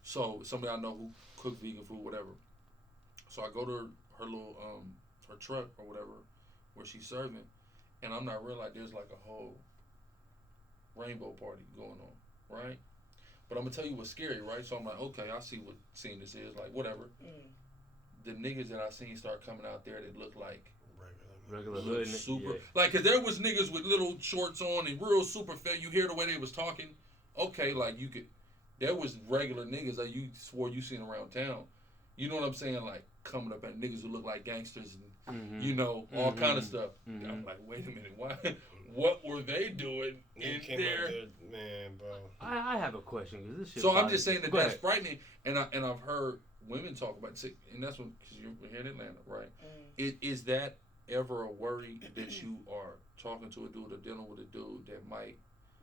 So somebody I know who cooks vegan food, whatever. So I go to her little her truck or whatever where she's serving, and I'm not realizing there's like a whole rainbow party going on, right? But I'm gonna tell you what's scary, right? So I'm like, okay, I see what scene this is, like whatever. The niggas that I seen start coming out there that look like Regular look hood. super, Yeah. like, cause there was niggas with little shorts on and real super fit. You hear the way they was talking, okay, like you could. There was regular niggas that you swore you seen around town. You know what I'm saying? Like coming up at niggas who look like gangsters and you know all kind of stuff. I'm like, wait a minute, why? What were they doing in there? Man, bro. I have a question because this shit. So I'm bothers just saying me. that Go that's ahead. frightening, and I've heard women talk about it, and that's when because you're here in Atlanta, right? Is that ever a worry that you are talking to a dude or dealing with a dude that might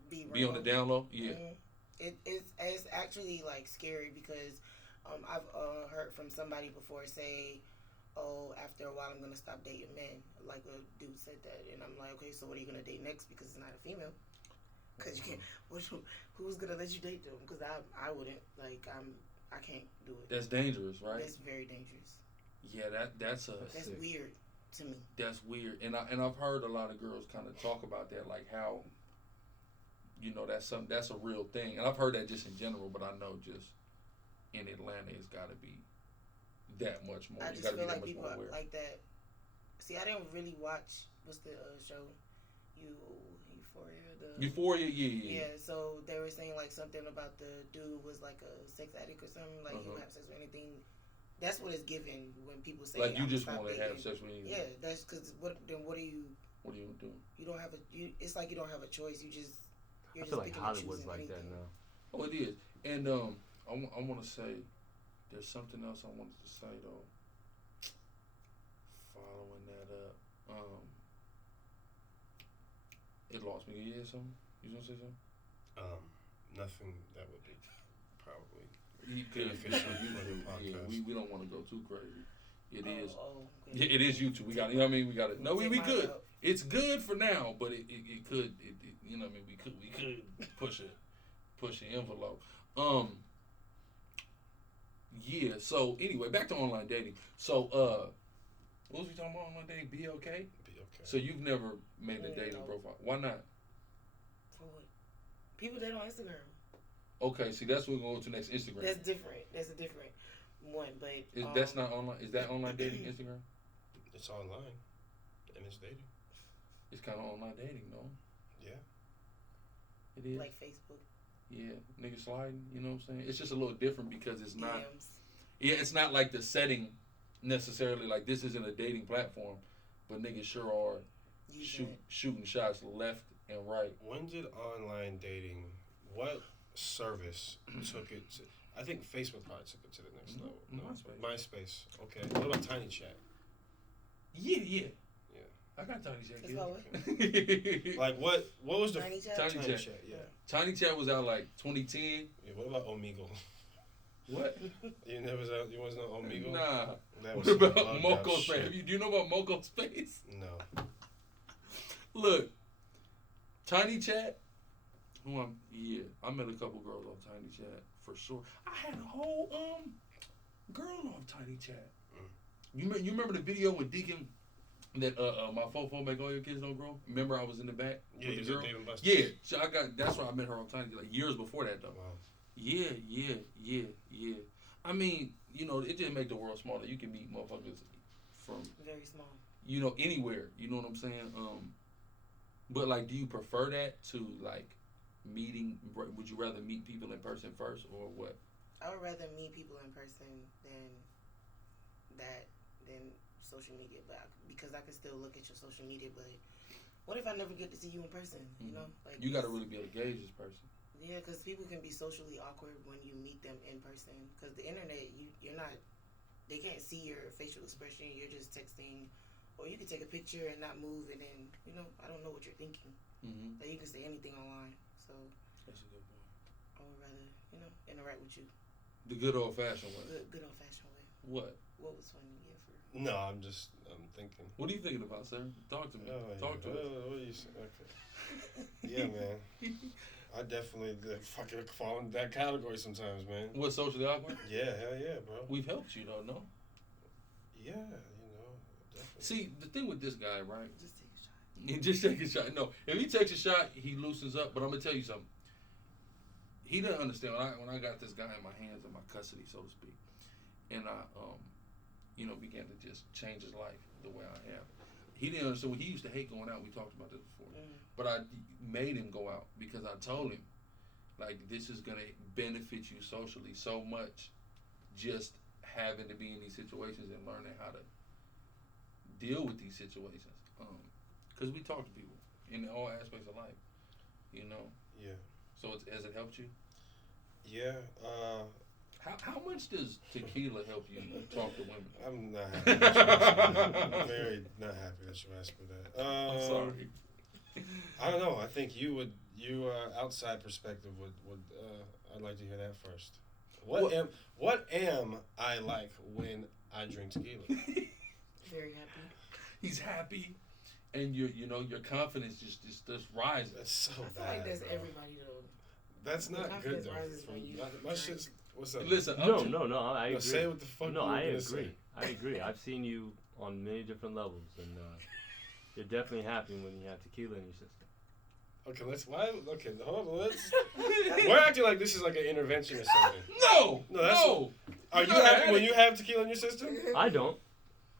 be on the down low? Yeah. It's actually like scary because I've heard from somebody before say, oh, after a while I'm gonna stop dating men. Like a dude said that, and I'm like, okay, so what are you gonna date next? Because it's not a female. Because you can't. Who's gonna let you date them? Because I wouldn't. Like I can't do it. That's dangerous, right? That's very dangerous. Yeah, that's weird to me. That's weird, and I've heard a lot of girls kind of talk about that, like how, you know, that's a real thing, and I've heard that just in general, but I know just in Atlanta it's got to be that much more. I You just got to be feel that like much people more aware. like that See, I didn't really watch. What's the show? Euphoria. Euphoria, yeah. Yeah. So they were saying like something about the dude was like a sex addict or something. Like he would have sex with anything. That's what it's given when people say like you I'm just stop want to dating. have sex with anything. Yeah, that's because what are you? What do you do? You don't have it's like you don't have a choice. You're I just feel like picking and Hollywood's choosing like anything. that now. Oh, it is. And I want to say, there's something else I wanted to say though. Following that up, it lost me. You hear something? You gonna say something? Nothing that would be probably beneficial for the podcast. Yeah, we don't want to go too crazy. It is. Okay. Yeah, it is YouTube. We got. You know what I mean? We got it. No, we Take could. mine out. It's good for now, but it could. You know what I mean? We could push the envelope. Yeah. So anyway, back to online dating. So what was we talking about? Online dating? Be okay. Be okay. So you've never made a dating profile? Why not? For what? People date on Instagram. Okay. See, that's what we're going to next. Instagram. That's different. That's a different one, but That's not online. Is that online dating? Instagram? It's online, and it's dating. It's kind of online dating, no? Yeah. It is. like Facebook. Yeah, nigga sliding. You know what I'm saying? It's just a little different because it's not. DMs. Yeah, it's not like the setting necessarily. Like this isn't a dating platform, but niggas sure are shooting shots left and right. When did online dating? What service took it to? I think Facebook probably took it to the next level. No, MySpace. Okay. What about Tiny Chat? Yeah. I got Tiny Chat. It's about what? Like what was the Tiny Chat? Tiny Chat. Yeah. Tiny Chat was out like 2010. Yeah. What about Omegle? What? You wasn't on Omegle? Nah. That What was about some bugged Moco out Space? shit. Do you know about Moco Space? No. Look, Tiny Chat. I met a couple girls on Tiny Chat for sure. I had a whole girl on Tiny Chat. You remember the video with Deacon that my fofo make all your kids don't grow? Remember I was in the back Yeah, with you the was girl? at Dave & Buster's. Yeah, so that's why I met her on Tiny like years before that though. Wow. Yeah. I mean, it just make the world smaller. You can meet motherfuckers from Very small. anywhere. You know what I'm saying? But like, do you prefer that to like meeting? Would you rather meet people in person first or what? I would rather meet people in person than social media, because I can still look at your social media. But what if I never get to see you in person? You know, like you got to really be able to gauge this person. Yeah, because people can be socially awkward when you meet them in person. Because the internet, you're not. They can't see your facial expression. You're just texting, or you can take a picture and not move, and then I don't know what you're thinking. Mm-hmm. Like you can say anything online. So that's a good point. I would rather interact with you. The good old fashioned way. Good old fashioned way. What? What was funny? Yeah, for. No, I'm thinking. What are you thinking about, sir? Talk to me. Talk to me. What are you saying? Okay. Yeah, man. I definitely fucking fall into that category sometimes, man. What, socially awkward? Yeah, hell yeah, bro. We've helped you, though, no? Yeah, definitely. See, the thing with this guy, right? Just take a shot. He just take a shot. No, if he takes a shot, he loosens up. But I'm gonna tell you something. He didn't understand when I got this guy in my hands, in my custody, so to speak, and I, began to just change his life the way I have. He didn't understand. He used to hate going out. We talked about this before, but I made him go out because I told him, like, this is gonna benefit you socially so much, just having to be in these situations and learning how to deal with these situations. Because we talk to people in all aspects of life, Yeah. So has it helped you? Yeah. How much does tequila help you talk to women? I'm not happy that you asked me that. I'm very not happy that you asked me that. I'm sorry. I don't know. I think you outside perspective would I'd like to hear that first. What am I like when I drink tequila? Very happy. He's happy, and your confidence just rises. That's so I feel bad. like that's bro. everybody though. That's The not good confidence though. rises when you My drink. shit's what's up? Listen, No, I agree. Say what the fuck. No, you were I gonna agree. say. I agree. I've seen you on many different levels, and you're definitely happy when you have tequila in your system. Okay, hold on. We're acting like this is like an intervention or something. No. Are you happy when you have tequila in your system? I don't.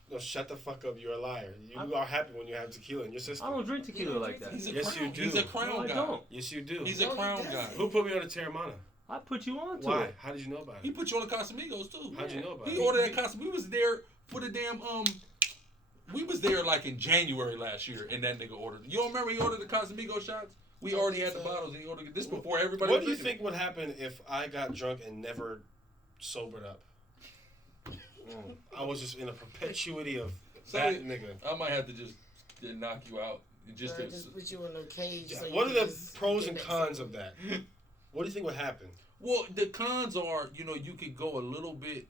No, shut the fuck up. You're a liar. You are happy when you have tequila in your system. I don't drink tequila like that. Yes, you do. He's a crown No, I guy. don't. Yes, you do. He's a crown guy. Who put me on the Terramana? I put you on to Why? it. How did you know about He it? put you on the Casamigos too. How'd you know about He it? ordered that Casamigos. We was there for the damn We was there like in January last year, and that nigga ordered. You don't remember he ordered the Casamigos shots? We already had the bottles, and he ordered this before everybody. What do you think would happen if I got drunk and never sobered up? I was just in a perpetuity of that nigga. I might have to just knock you out. Just put you in a cage. So What you are can the just pros get and that cons same- of that? What do you think would happen? Well, the cons are, you know, you could go a little bit.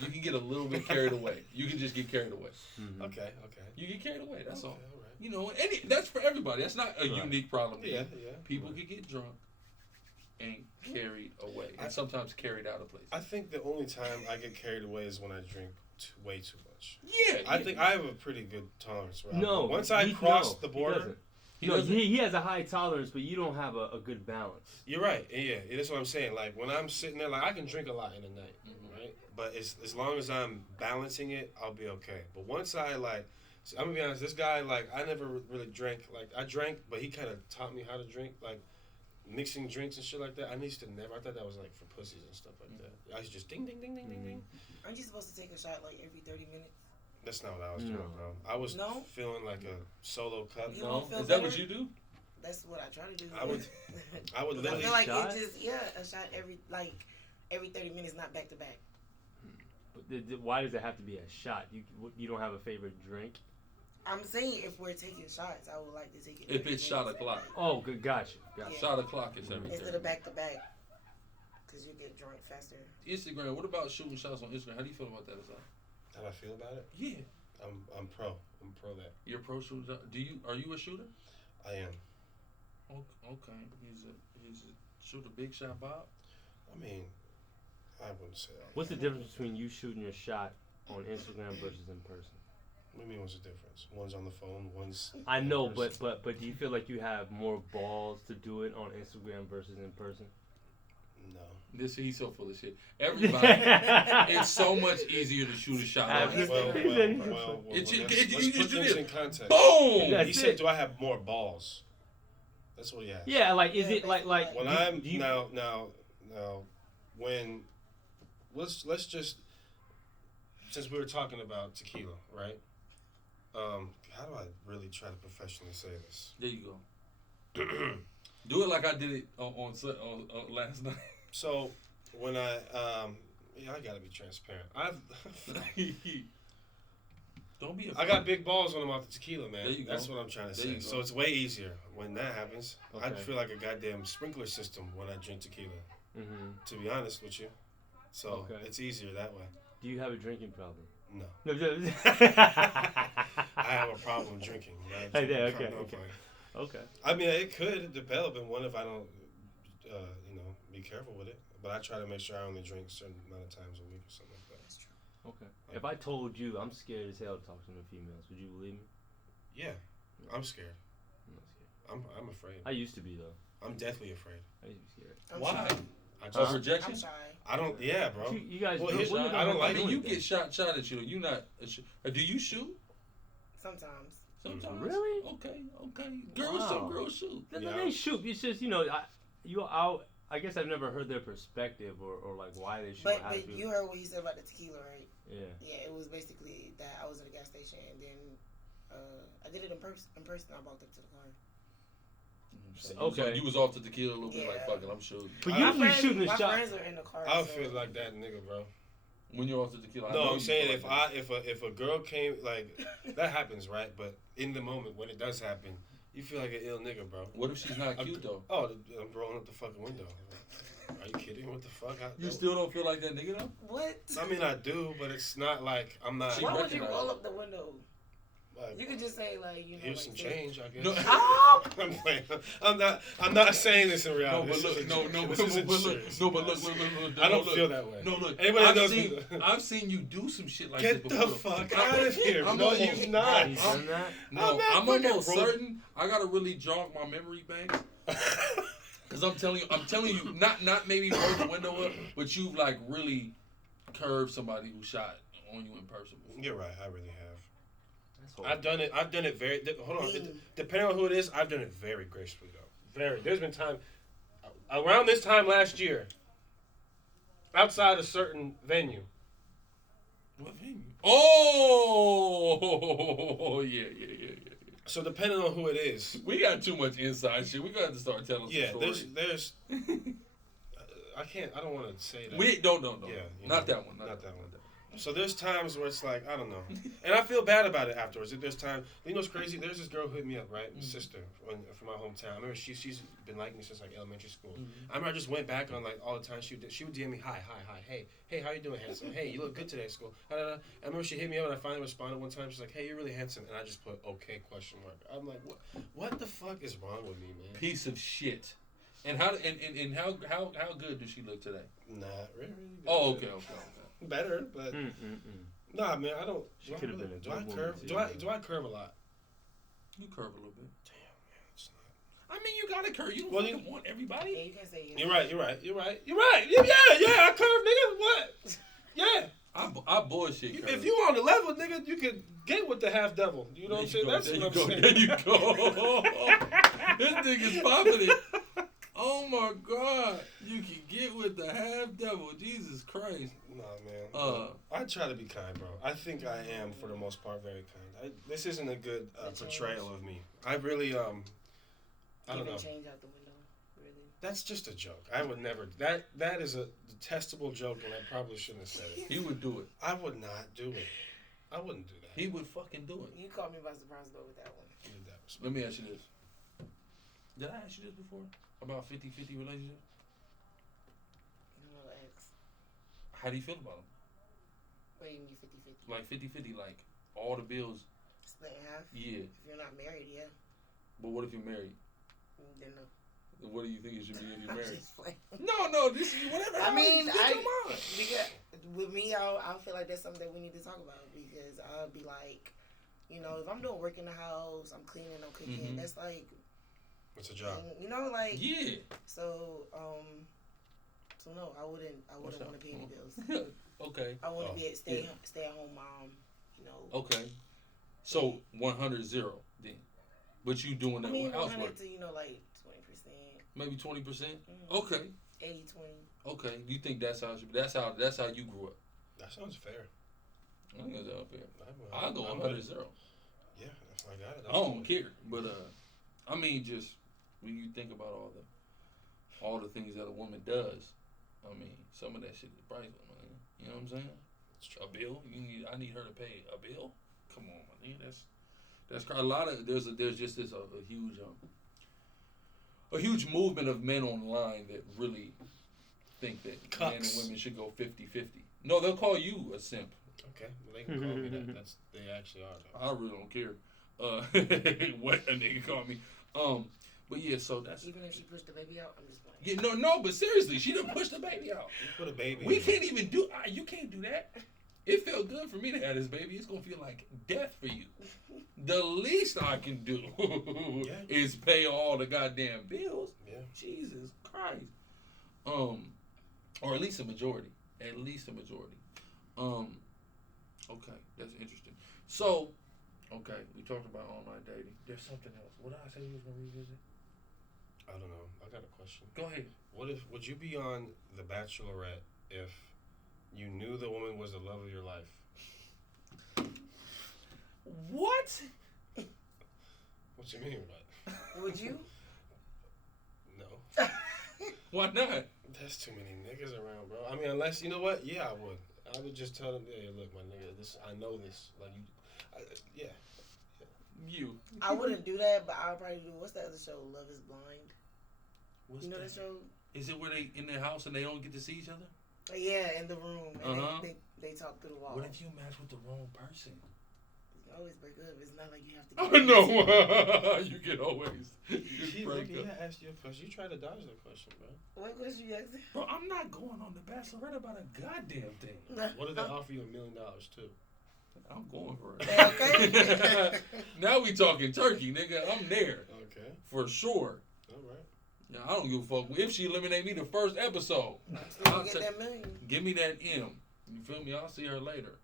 You can get a little bit carried away. You can just get carried away. Mm-hmm. Okay. You get carried away. That's all. All right. You know, and that's for everybody. That's not a unique problem. Yeah. People can get drunk and carried away, and sometimes carried out of places. I think the only time I get carried away is when I drink way too much. Yeah, I think I have a pretty good tolerance for alcohol. No. Once I cross the he border, doesn't. He has a high tolerance, but you don't have a good balance. you're right. Yeah, that's what I'm saying. Like when I'm sitting there, like I can drink a lot in a night, right? But as long as I'm balancing it, I'll be okay. But once I I'm gonna be honest. This guy, like, I never really drank. Like I drank, but he kind of taught me how to drink, like mixing drinks and shit like that. I used to never. I thought that was like for pussies and stuff like that. I used to just ding ding ding ding ding ding. Aren't you supposed to take a shot like every 30 minutes? That's not what I was doing, bro. I was feeling like a solo cup. You No, don't feel is that better? what you do? That's what I try to do. I would I literally. feel like shot? it just a shot every 30 minutes, not back to back. Why does it have to be a shot? You don't have a favorite drink? I'm saying if we're taking shots, I would like to take it. If 30 it's shot minutes. o'clock. Oh, good. Gotcha. Yeah. Shot o'clock is everything. Instead of back to back, because you get drunk faster. Instagram. What about shooting shots on Instagram? How do you feel about that? How do I feel about it? Yeah. I'm pro. I'm pro that. You're pro shooter. Are you a shooter? I am. Okay. He's a shooter. Big shot, Bob. I mean, I wouldn't say that. What's the difference between you shooting your shot on Instagram versus in person? What do you mean? What's the difference? One's on the phone. One's. I know, in person. but do you feel like you have more balls to do it on Instagram versus in person? No. He's so full of shit. Everybody, it's so much easier to shoot a shot. On Instagram. Well, Let's you put put things things in context. Boom! That's He said, it. "Do I have more balls?" That's what he asked. Yeah, like is it like When do- I'm do you- now when let's just since we were talking about tequila, right? How do I really try to professionally say this? There you go. Do it like I did it on last night. So when I gotta be transparent. Don't be. I got big balls when I'm off the tequila, man. There you That's go. what I'm trying to There say. you go. So it's way easier when that happens. I Okay. feel like a goddamn sprinkler system when I drink tequila. Mhm. To be honest with you, so Okay. it's easier that way. Do you have a drinking problem? No, No, I have a problem drinking. Okay, okay, No, okay. Okay. I mean, it could develop in one if I don't, be careful with it. But I try to make sure I only drink a certain amount of times a week or something like that. That's true. Okay. If I told you I'm scared as hell to talk to no females, would you believe me? Yeah, I'm scared. I'm not scared. I'm afraid. I used to be though. I'm deathly afraid. I used to be scared. I'm Why? shy. I Of just, rejection? I'm shy. I don't. Yeah, bro. You guys, Well, what here's- are you I don't gonna like do I mean, you with get shot at you. You not. Do you shoot? Sometimes. Sometimes. Really? Okay. Girls Wow. shoot. Girls shoot. that? Yeah. They shoot. It's just I guess I've never heard their perspective or like why they shoot. But how they but shoot. you heard what he said about the tequila, right? Yeah. Yeah, it was basically that I was at a gas station and then I did it in person. I walked up to the car. Okay. So you was off to tequila a little bit, like Yeah. fuck it, I'm shooting. But I- usually shooting the my shot. friends are in the car. I so feel like that nigga, bro. When you're off to tequila, I No, know I'm you saying feel like if a girl came like that happens, right? But in the moment when it does happen, you feel like an ill nigga, bro. What if she's not cute though? Oh, I'm rolling up the fucking window. Are you kidding? What the fuck? You still don't feel like that nigga though? What? I mean, I do, but it's not like I'm not. She Why would you recognize roll it. up the window? Like, You could just say like here's some like, change, I guess. No. Oh! I'm playing. I'm not saying this in No, reality. but This look, isn't- no, this but isn't look, serious. no, but look. I don't look. feel that way. No, look. Anybody that I've knows seen, me- I've seen you do some shit like Get this the before. fuck out of here! I'm No, almost- you've not. He's done that. No, I'm I'm not almost fucking certain. I gotta really jog my memory bank. Cause I'm telling you, not maybe roll the window up, but you've like really curved somebody who shot on you in person before. You're right. I really have. That's I've done it. I've done it very. Hold on. Depending on who it is, I've done it very gracefully though. Very. There's been time around this time last year, outside a certain venue. What venue? Oh, yeah. So depending on who it is, We got too much inside shit. We gotta have to start telling some stories. there's. I can't. I don't want to say that. We don't. Yeah, Not that one. Not that one. So there's times where it's like, I don't know. And I feel bad about it afterwards. There's time. You know what's crazy? There's this girl who hit me up, right? Sister from my hometown. I remember she's been liking me since like elementary school. I remember I just went back on like all the time. She would DM me, hi. Hey, how you doing, handsome? Hey, you look good today at school. I remember she hit me up and I finally responded one time. She's like, hey, you're really handsome. And I just put, okay, question mark. I'm like, what the fuck is wrong with me, man? Piece of shit. And how good does she look today? Not really. Oh, okay. Better, but nah, man, I don't. She could have been a do I good curve? woman, Do I curve a lot? You curve a little bit. Damn, man, it's not. I mean, you gotta curve. You don't fucking want everybody. Yeah, you can say yes. You're right. Yeah, I curve, nigga. What? Yeah. I bullshit. Curve. If you on the level, nigga, you could get with the half devil. You know what I'm saying? That's what I'm saying. There you go. This nigga's popping it. Oh my God! You can get with the half devil. Jesus Christ. Nah, man. I try to be kind, bro. I think I am, for the most part, very kind. This isn't a good portrayal of me. I really, I don't know. Change out the window, really. That's just a joke. I would never. That is a detestable joke, and I probably shouldn't have said it. He would do it. I would not do it. I wouldn't do that. He would fucking do it. You caught me by surprise though with that one. Let me ask you this. Did I ask you this before? About 50-50 relationship? No ex. How do you feel about them? What do you mean 50-50? Like 50-50, like all the bills. Split in half? Yeah. If you're not married, yeah. But what if you're married? Then no. What do you think it should be if you're I'm married? just playing. No, this is whatever. I mean, because with me, I feel like that's something that we need to talk about because I'll be like, you know, if I'm doing work in the house, I'm cleaning, I'm cooking, that's like, it's a job. you know, like yeah. So no, I wouldn't want to pay any bills. Okay. I want to be a stay at home mom. You know. Okay. So 100-0 then, but you doing that with housework? 100 to like 20%. Maybe 20%. Okay. 80-20. Okay. You think that's how it should be? That's how you grew up. That sounds fair. I think that's fair. I'll go 100-0. Yeah, if I got it. I don't care, but I mean, just when you think about all the things that a woman does, I mean, some of that shit is priceless, man. You know what I'm saying? A bill? I need her to pay a bill? Come on, man. That's a lot of there's just this a huge movement of men online that really think that men and women should go 50-50. No, they'll call you a simp. Okay, well, they can call me that. They actually are. Though. I really don't care. What a nigga call me. But yeah, so that's even if she pushed the baby out, I'm just playing. Yeah, no, but seriously, she done pushed the baby out. You put a baby. We can't even do. You can't do that. It felt good for me to have this baby. It's gonna feel like death for you. The least I can do is pay all the goddamn bills. Yeah. Jesus Christ. Or at least a majority. Okay, that's interesting. So, okay, we talked about online dating. There's something else. What did I say we was gonna revisit? I don't know. I got a question. Go ahead. Would you be on The Bachelorette if you knew the woman was the love of your life? What? What you mean, what? Would you? No. Why not? There's too many niggas around, bro. I mean, unless, you know what? Yeah, I would. I would just tell them, hey, look, my nigga, I know this. Like, yeah. You. I wouldn't do that, but I'll probably do, what's that other show, Love is Blind? What's you know that show? Is it where they in their house and they don't get to see each other? Yeah, in the room. And they talk through the wall. What if you match with the wrong person? You can always break up. It's not like you have to get no. You can always break up. I asked you a question. You tried to dodge that question, bro. What question you asked? Bro, I'm not going on The Bachelorette about a goddamn thing. What if they offer you $1 million too? I'm going for it. Okay. Now we talking turkey, nigga. I'm there. Okay. For sure. All right. Yeah, I don't give a fuck. If she eliminate me the first episode, I'll get that million. Give me that M. You feel me? I'll see her later.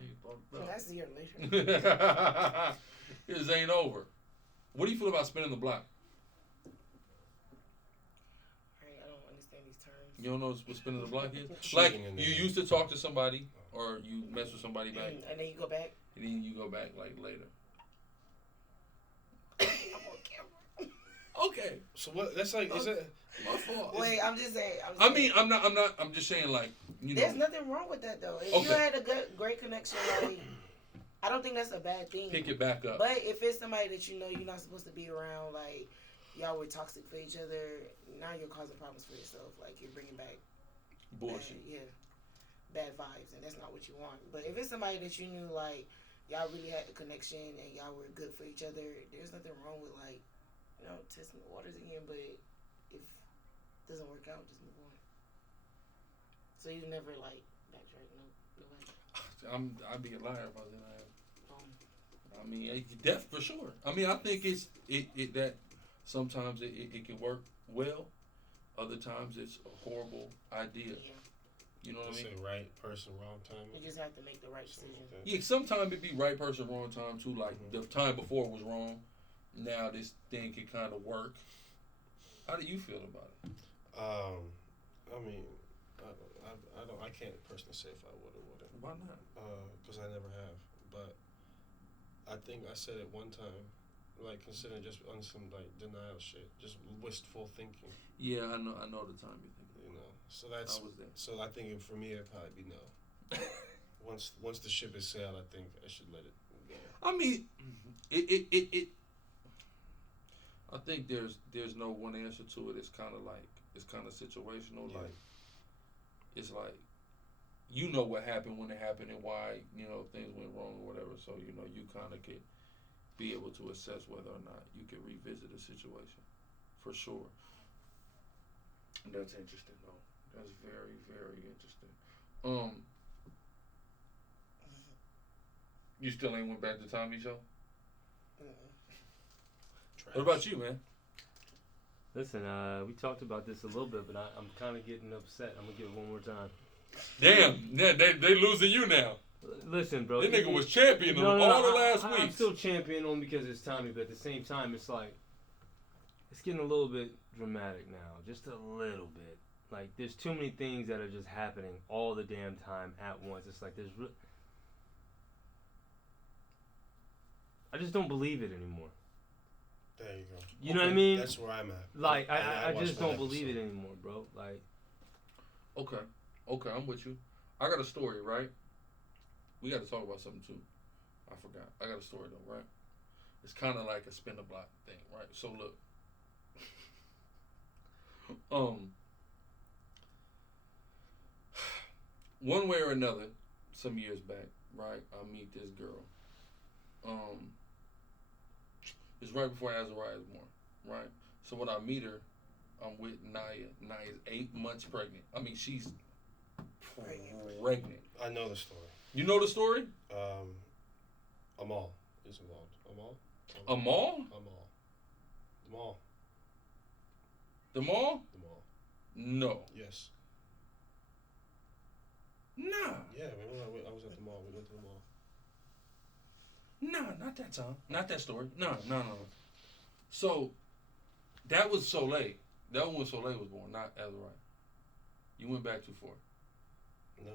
He fucked up. That's a year later. This ain't over. What do you feel about spinning the block? I don't understand these terms. You don't know what spinning the block is? Shooting Like, in the you head. used to talk to somebody, or you mess with somebody back, And then you go back. and then you go back, like, later. I'm on camera. Okay. So what? That's like, is it? My fault. Wait, I'm just saying. I'm just saying, like, you know. There's nothing wrong with that, though. If you had a great connection, like, I don't think that's a bad thing. Pick it back up. But if it's somebody that you know you're not supposed to be around, like, y'all were toxic for each other, now you're causing problems for yourself. Like, you're bringing back Bullshit. bad vibes, and that's not what you want. But if it's somebody that you knew, like, y'all really had a connection and y'all were good for each other, there's nothing wrong with, like, testing the waters again. But if it doesn't work out, just move on. So you never, like, backtrack? No way. I'd be a liar if I said I have. I mean, death for sure. I mean, I think it that sometimes it can work well. Other times it's a horrible idea. Yeah. You know what I mean? Say right person, wrong time. You just have to make the right decision. Yeah, sometimes it be right person, wrong time too. Like the time before was wrong. Now this thing can kind of work. How do you feel about it? I mean, I can't personally say if I would or wouldn't. Why not? Because I never have. But I think I said it one time, like considering just on some like denial shit, just wistful thinking. Yeah, I know the time you think. You know, so that's. I was there. So I think for me it'd probably be no. Once the ship is sailed, I think I should let it go. I mean, it I think there's no one answer to it. It's kind of situational. Yeah. Like it's like you know what happened when it happened and why things went wrong or whatever. So you kind of could be able to assess whether or not you can revisit a situation for sure. That's interesting though. That's very, very interesting. You still ain't went back to Tommy show? What about you, man? Listen, we talked about this a little bit, but I'm kind of getting upset. I'm gonna give it one more time. Damn, they losing you now. Listen, bro. This nigga was championing all the last week. I'm still championing on because it's Tommy, but at the same time, it's like it's getting a little bit dramatic now, just a little bit. Like there's too many things that are just happening all the damn time at once. It's like I just don't believe it anymore. There you go. You know what I mean? That's where I'm at. Like I just don't believe it anymore, bro. Like Okay, I'm with you. I got a story, right? We got to talk about something too. I forgot. I got a story though, right? It's kind of like a spin the block thing, right? So look, one way or another, some years back, right? I meet this girl. It's right before Azariah is born, right? So when I meet her, I'm with Naya. Naya's 8 months pregnant. I mean, she's pregnant. I know the story. You know the story? Amal is involved. Amal? Amal? Amal. The mall. The mall? The mall. No. Yes. Nah. Yeah, remember I was at the mall. We went to the mall. Nah, not that time. Not that story. No. So, that was Soleil. That was when Soleil was born, not Azariah. You went back too far. No.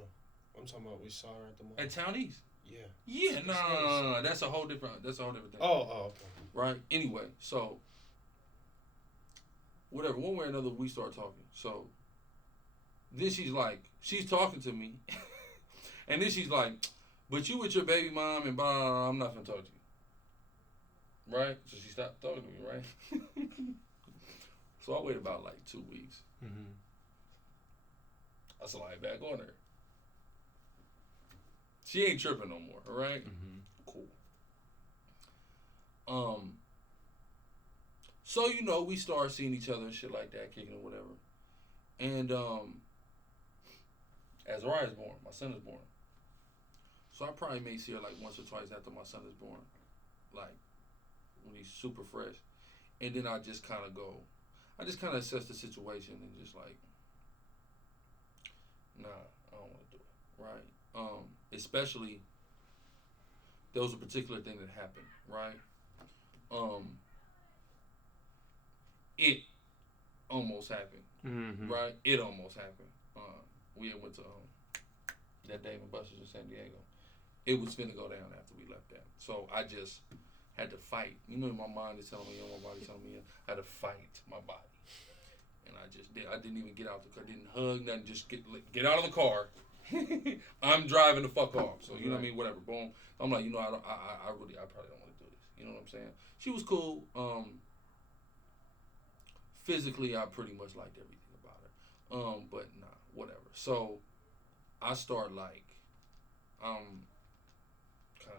I'm talking about we saw her at the mall. At Town East? Yeah. Yeah, no. That's a whole different thing. Oh, okay. Right? Anyway, so, whatever, one way or another, we start talking. So, then she's talking to me. And then she's like, but you with your baby mom and blah, blah, blah, I'm not going to talk to you. Right? So she stopped talking to me, right? So I waited about like 2 weeks. mm-hmm. I slide back on her. She ain't tripping no more, all right? Mm-hmm. Cool. So, we start seeing each other and shit like that, kicking or whatever. And Azariah is born. My son is born. So I probably may see her like once or twice after my son is born. Like, when he's super fresh. And then I just kind of assess the situation and just like, nah, I don't want to do it, right? Especially there was a particular thing that happened, right? It almost happened, right? It almost happened. We had went to that Dave and Buster's in San Diego. It was finna go down after we left that. So I just had to fight. You know, my mind is telling me, my body's telling me, I had to fight my body. And I just did. I didn't even get out the car. Didn't hug nothing. Just get out of the car. I'm driving the fuck off. So you know what I mean. Whatever. Boom. I'm like, I probably don't want to do this. You know what I'm saying? She was cool. Physically, I pretty much liked everything about her. But nah, whatever. So I start kind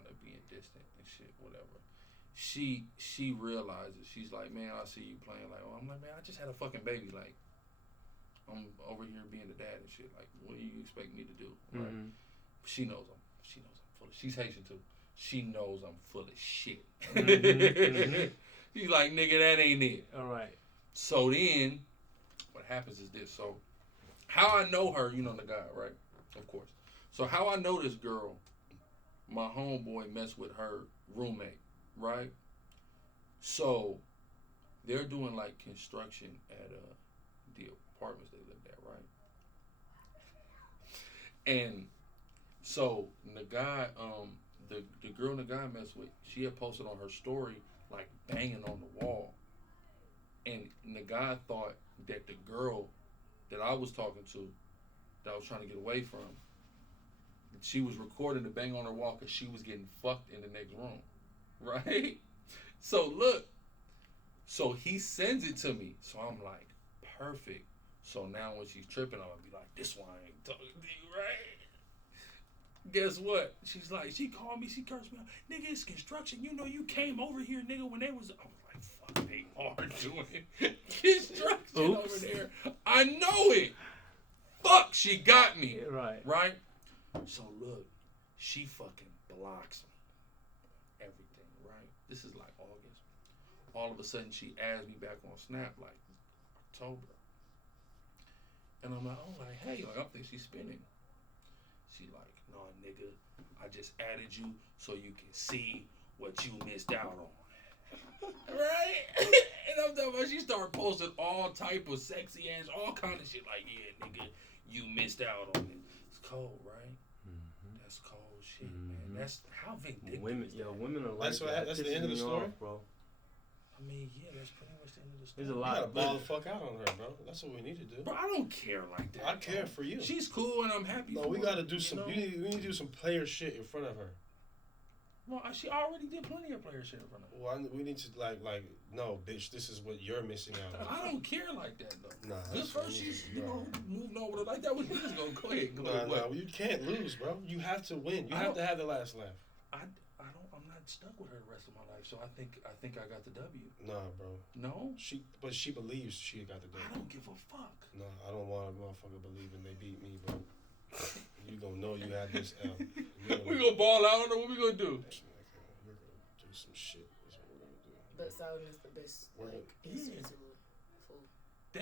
of being distant and shit. Whatever. She realizes, she's like, man, I see you playing. Like, I'm like, man, I just had a fucking baby. Like, I'm over here being the dad and shit. Like, what do you expect me to do? Right? She knows I'm full of. She's Haitian too. She knows I'm full of shit. She's like, nigga, that ain't it. All right. So then, what happens is this. So, how I know her, the guy, right? Of course. So how I know this girl, my homeboy messed with her roommate. Right? So, they're doing, like, construction at the apartments they lived at, right? And so, the guy, the girl the guy messed with, she had posted on her story, like, banging on the wall. And the guy thought that the girl that I was talking to, that I was trying to get away from, she was recording the bang on her wall because she was getting fucked in the next room. Right? So look. So he sends it to me. So I'm like, perfect. So now when she's tripping, I'm gonna be like, this one I ain't talking to you, right? Guess what? She's like, she called me, she cursed me out. Nigga, it's construction. You know you came over here, nigga, when they was, I was like, fuck, they are doing construction over there. I know it. Fuck, she got me. Right. Right? So look, she fucking blocks me. Everything, right? This is like August. All of a sudden, she adds me back on Snap like October, and I'm like, hey, I think she's spinning. She like, no, nigga, I just added you so you can see what you missed out on, right? And I'm talking about she started posting all type of sexy ass, all kind of shit like, yeah, nigga, you missed out on it. It's cold, right? That's cold shit, man. That's how vindictive. Women are like That's that. That's the end of the story, bro. I mean, yeah, that's pretty much the end of the story. There's a You lot. gotta ball the fuck out on her, bro. That's what we need to do. But I don't care like that. I care for you. She's cool and I'm happy. No, for we her, gotta do some. know? We need to do some player shit in front of her. Well, she already did plenty of player shit in front of her. Well, we need to no, bitch. This is what you're missing out on. I don't care like that though. Nah, Just that's what first we need she's to do. moving on with it like that. We just gonna go ahead. No, you can't lose, bro. You have to win. You have to have the last laugh. I'm not stuck with her the rest of my life, so I think I got the W. Nah, bro. No. But she believes she got the W. I don't give a fuck. No, I don't want a motherfucker believing they beat me, bro. You gonna know you had this L. We gonna ball out. I don't know what we gonna do. We're gonna do some shit. That's what we're gonna do. But silence is the best answer to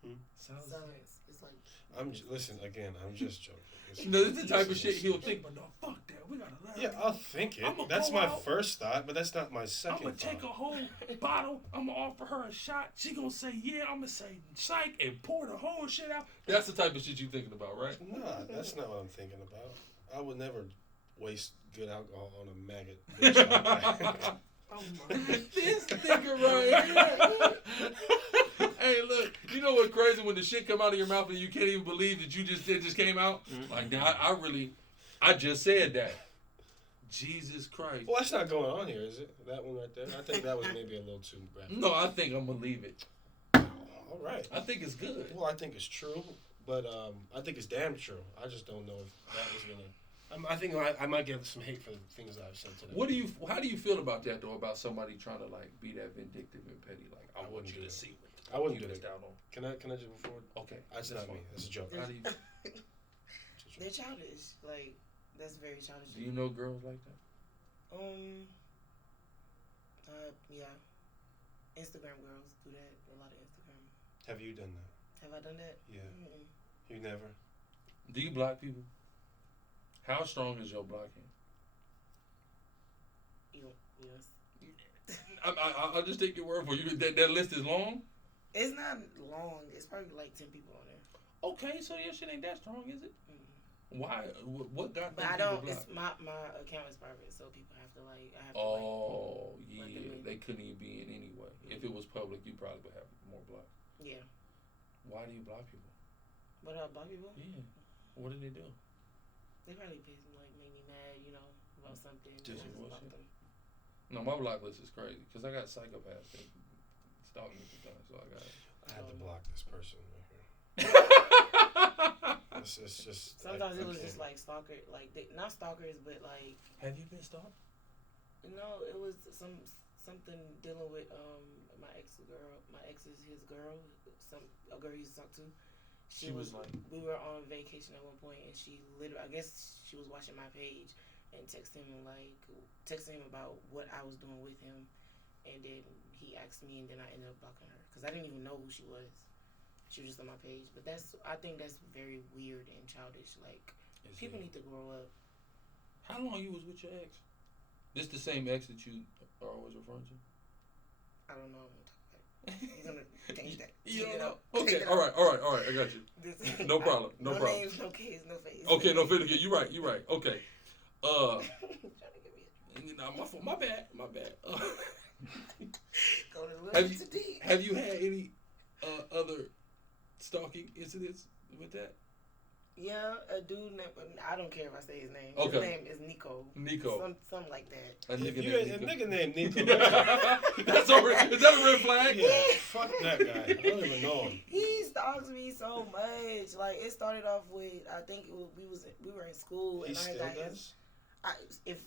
fool. Silence is like. Listen again. I'm just joking. No, this is the type of shit he'll think. But no, fuck that. We gotta let. Yeah, I'll think it. That's my first thought, but that's not my second. I'm gonna take a whole bottle. I'm gonna offer her a shot. She gonna say yeah. I'm gonna say psych and pour the whole shit out. That's the type of shit you thinking about, right? Nah, that's not what I'm thinking about. I would never waste good alcohol on a maggot. Bitch like that. Oh my. This nigga right here. Hey, look, you know what's crazy when the shit come out of your mouth and you can't even believe that you just came out? Like, that, I just said that. Jesus Christ. Well, that's not going on here, is it? That one right there? I think that was maybe a little too graphic. No, I think I'm going to leave it. All right. I think it's good. Well, I think it's true, but I think it's damn true. I just don't know if that was going to... I think I might get some hate for the things that I've said today. How do you feel about that, though, about somebody trying to, like, be that vindictive and petty? Like, I want you to see what I wouldn't do missed it. out on. Can I just move forward? Okay. That's not me. That's a joke. How do you... They're childish. Like, that's very childish. Do you know girls like that? Yeah. Instagram girls do that. A lot of Instagram. Have you done that? Have I done that? Yeah. Mm-mm. You never? Do you block people? How strong is your blocking? Yes. I'll just take your word for you. That list is long. It's not long. It's probably like 10 people on there. Okay, so your shit ain't that strong, is it? Why? What got? But I don't. It's my account is private, so people have to like. I have to, yeah, they couldn't even be in anyway. If it was public, you probably would have more blocks. Yeah. Why do you block people? What up, block people? Yeah. What did they do? They probably pissed me, like made me mad, about something. Just bullshit. No, my block list is crazy because I got psychopaths that stalking me for time, so I got. I had to block this person right here. It's just. Sometimes it was just like stalker, like not stalkers, but like. Have you been stalked? No, it was something dealing with my ex's his girl, a girl he used to talk to. She was like. We were on vacation at one point, and she literally, I guess she was watching my page, and texting him about what I was doing with him, and then he asked me, and then I ended up blocking her because I didn't even know who she was. She was just on my page, but I think that's very weird and childish. Like people need to grow up. How long you was with your ex? This the same ex that you are always referring to? I don't know. You're gonna change that. You don't know? Okay, all right. I got you. No problem. No problem. Names, no case, no face. Okay, no face. You right. Okay. My bad. Have you had any other stalking incidents with that? Yeah, a dude named, I don't care if I say his name. Okay. His name is Nico. Something like that. A nigga named Nico. Is that a red flag? Yeah, fuck that guy. I don't even know him. He stalks me so much. Like it started off with, I think we were in school, and I got his.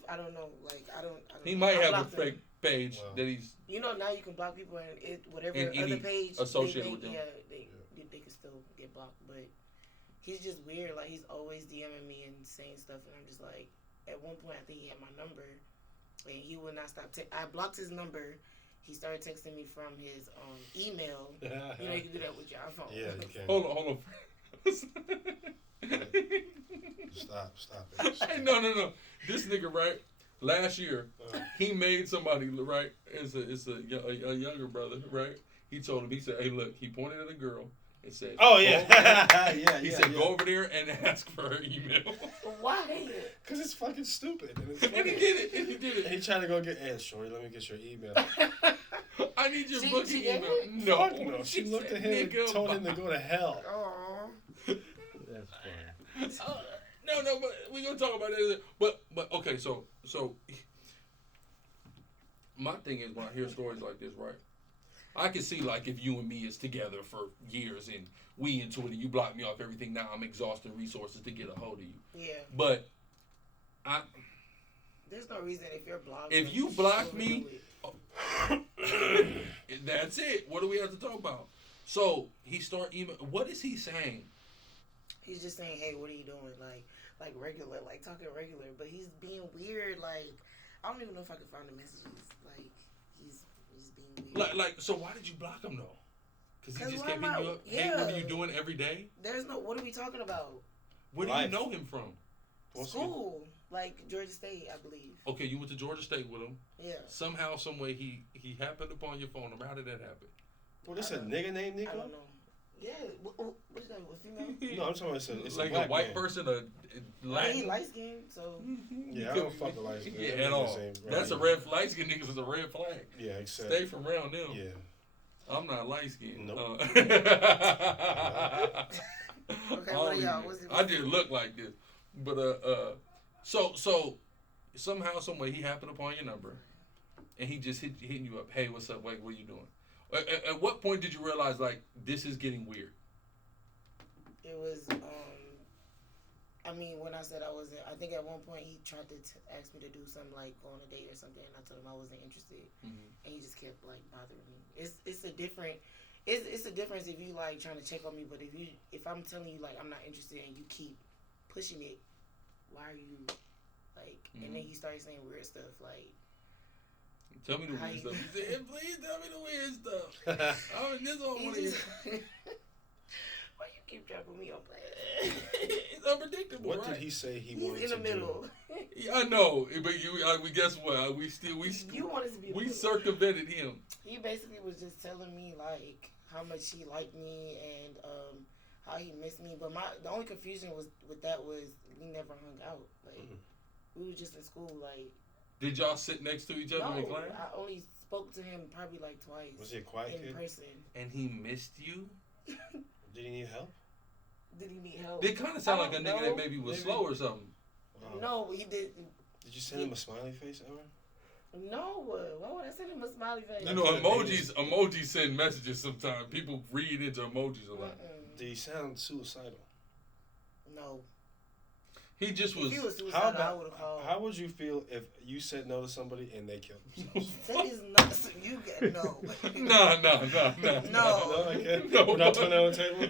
I don't know, like I don't. He might have a fake page that he's. Now you can block people and whatever in other page associated with them. Yeah, they can still get blocked, but he's just weird. Like he's always DMing me and saying stuff, and I'm just like, at one point I think he had my number, and he would not stop. I blocked his number. He started texting me from his email. You can do that with your iPhone. Yeah, you can. Hold on. Stop it. Hey, no. This nigga, right? Last year, he made somebody, right? It's a younger brother, right? He told him, he said, hey, look, he pointed at a girl and said, oh, yeah. He said, go over there and ask for her email. Why? Because it's fucking stupid. And he did it. And he tried to go get, shorty, let me get your email. I need your booking email. No. She looked at him and told him to go to hell. Oh. That's funny. No, but we're gonna talk about that. But okay, so my thing is when I hear stories like this, right? I can see like if you and me is together for years and we into it and you block me off everything. Now I'm exhausting resources to get a hold of you. Yeah. But there's no reason if you're blocked. If you block me, that's it. What do we have to talk about? So he start email. What is he saying? He's just saying, hey, what are you doing? Like regular, like talking regular. But he's being weird. Like, I don't even know if I can find the messages. Like, he's being weird. Like, so why did you block him, though? Because he just kept hitting you up? Yeah. Hey, what are you doing every day? What are we talking about? Where do you know him from? School. Like, Georgia State, I believe. Okay, you went to Georgia State with him. Yeah. Somehow, some way, he happened upon your phone number. How did that happen? Well, this a nigga named Nico? I don't know. Yeah, what is that? A female? No, I'm talking about it's like a white person, a Latin. He light skinned, so. Yeah, I don't fuck with light skin. Yeah, at all. That's a red light skin niggas is a red flag. Yeah, exactly. Stay from around them. Yeah. I'm not light skinned. Nope. Okay, what are y'all? I just look like this, but so somehow, some way, he happened upon your number, and he just hitting you up. Hey, what's up? Wait, what are you doing? At what point did you realize, like, this is getting weird? It was, when I said I wasn't, I think at one point he tried to ask me to do something, like, go on a date or something, and I told him I wasn't interested, and he just kept, like, bothering me. It's a difference if you, like, trying to check on me, but if I'm telling you, like, I'm not interested, and you keep pushing it, why are you, like, and then he started saying weird stuff, like, tell me the weird stuff. He said, please tell me the weird stuff. This one want to hear. Why you keep dropping me on play? unpredictable. What right? did he say he He's wanted in the to middle. Yeah, I know, but we guess what? We You wanted to be. we circumvented him. He basically was just telling me like how much he liked me and how he missed me. But the only confusion was with that was we never hung out. Like we were just in school. Like Did y'all sit next to each other in no, class? I only spoke to him probably like twice. Was he a quiet in kid? person? And he missed you? Did he need help? Did he need help? It kind of sounded I like a don't nigga know. that maybe was slow or something. Wow. No, he did. Did you send him a smiley face ever? No, why would I send him a smiley face? You know, emojis send messages sometimes. People read into emojis a lot. Did he sound suicidal? No. He just was. If he was suicidal, I would have called. How would you feel if you said no to somebody and they killed themselves? That is not. You get no. Nah. No. No, I can't. No. We're not putting that on the table?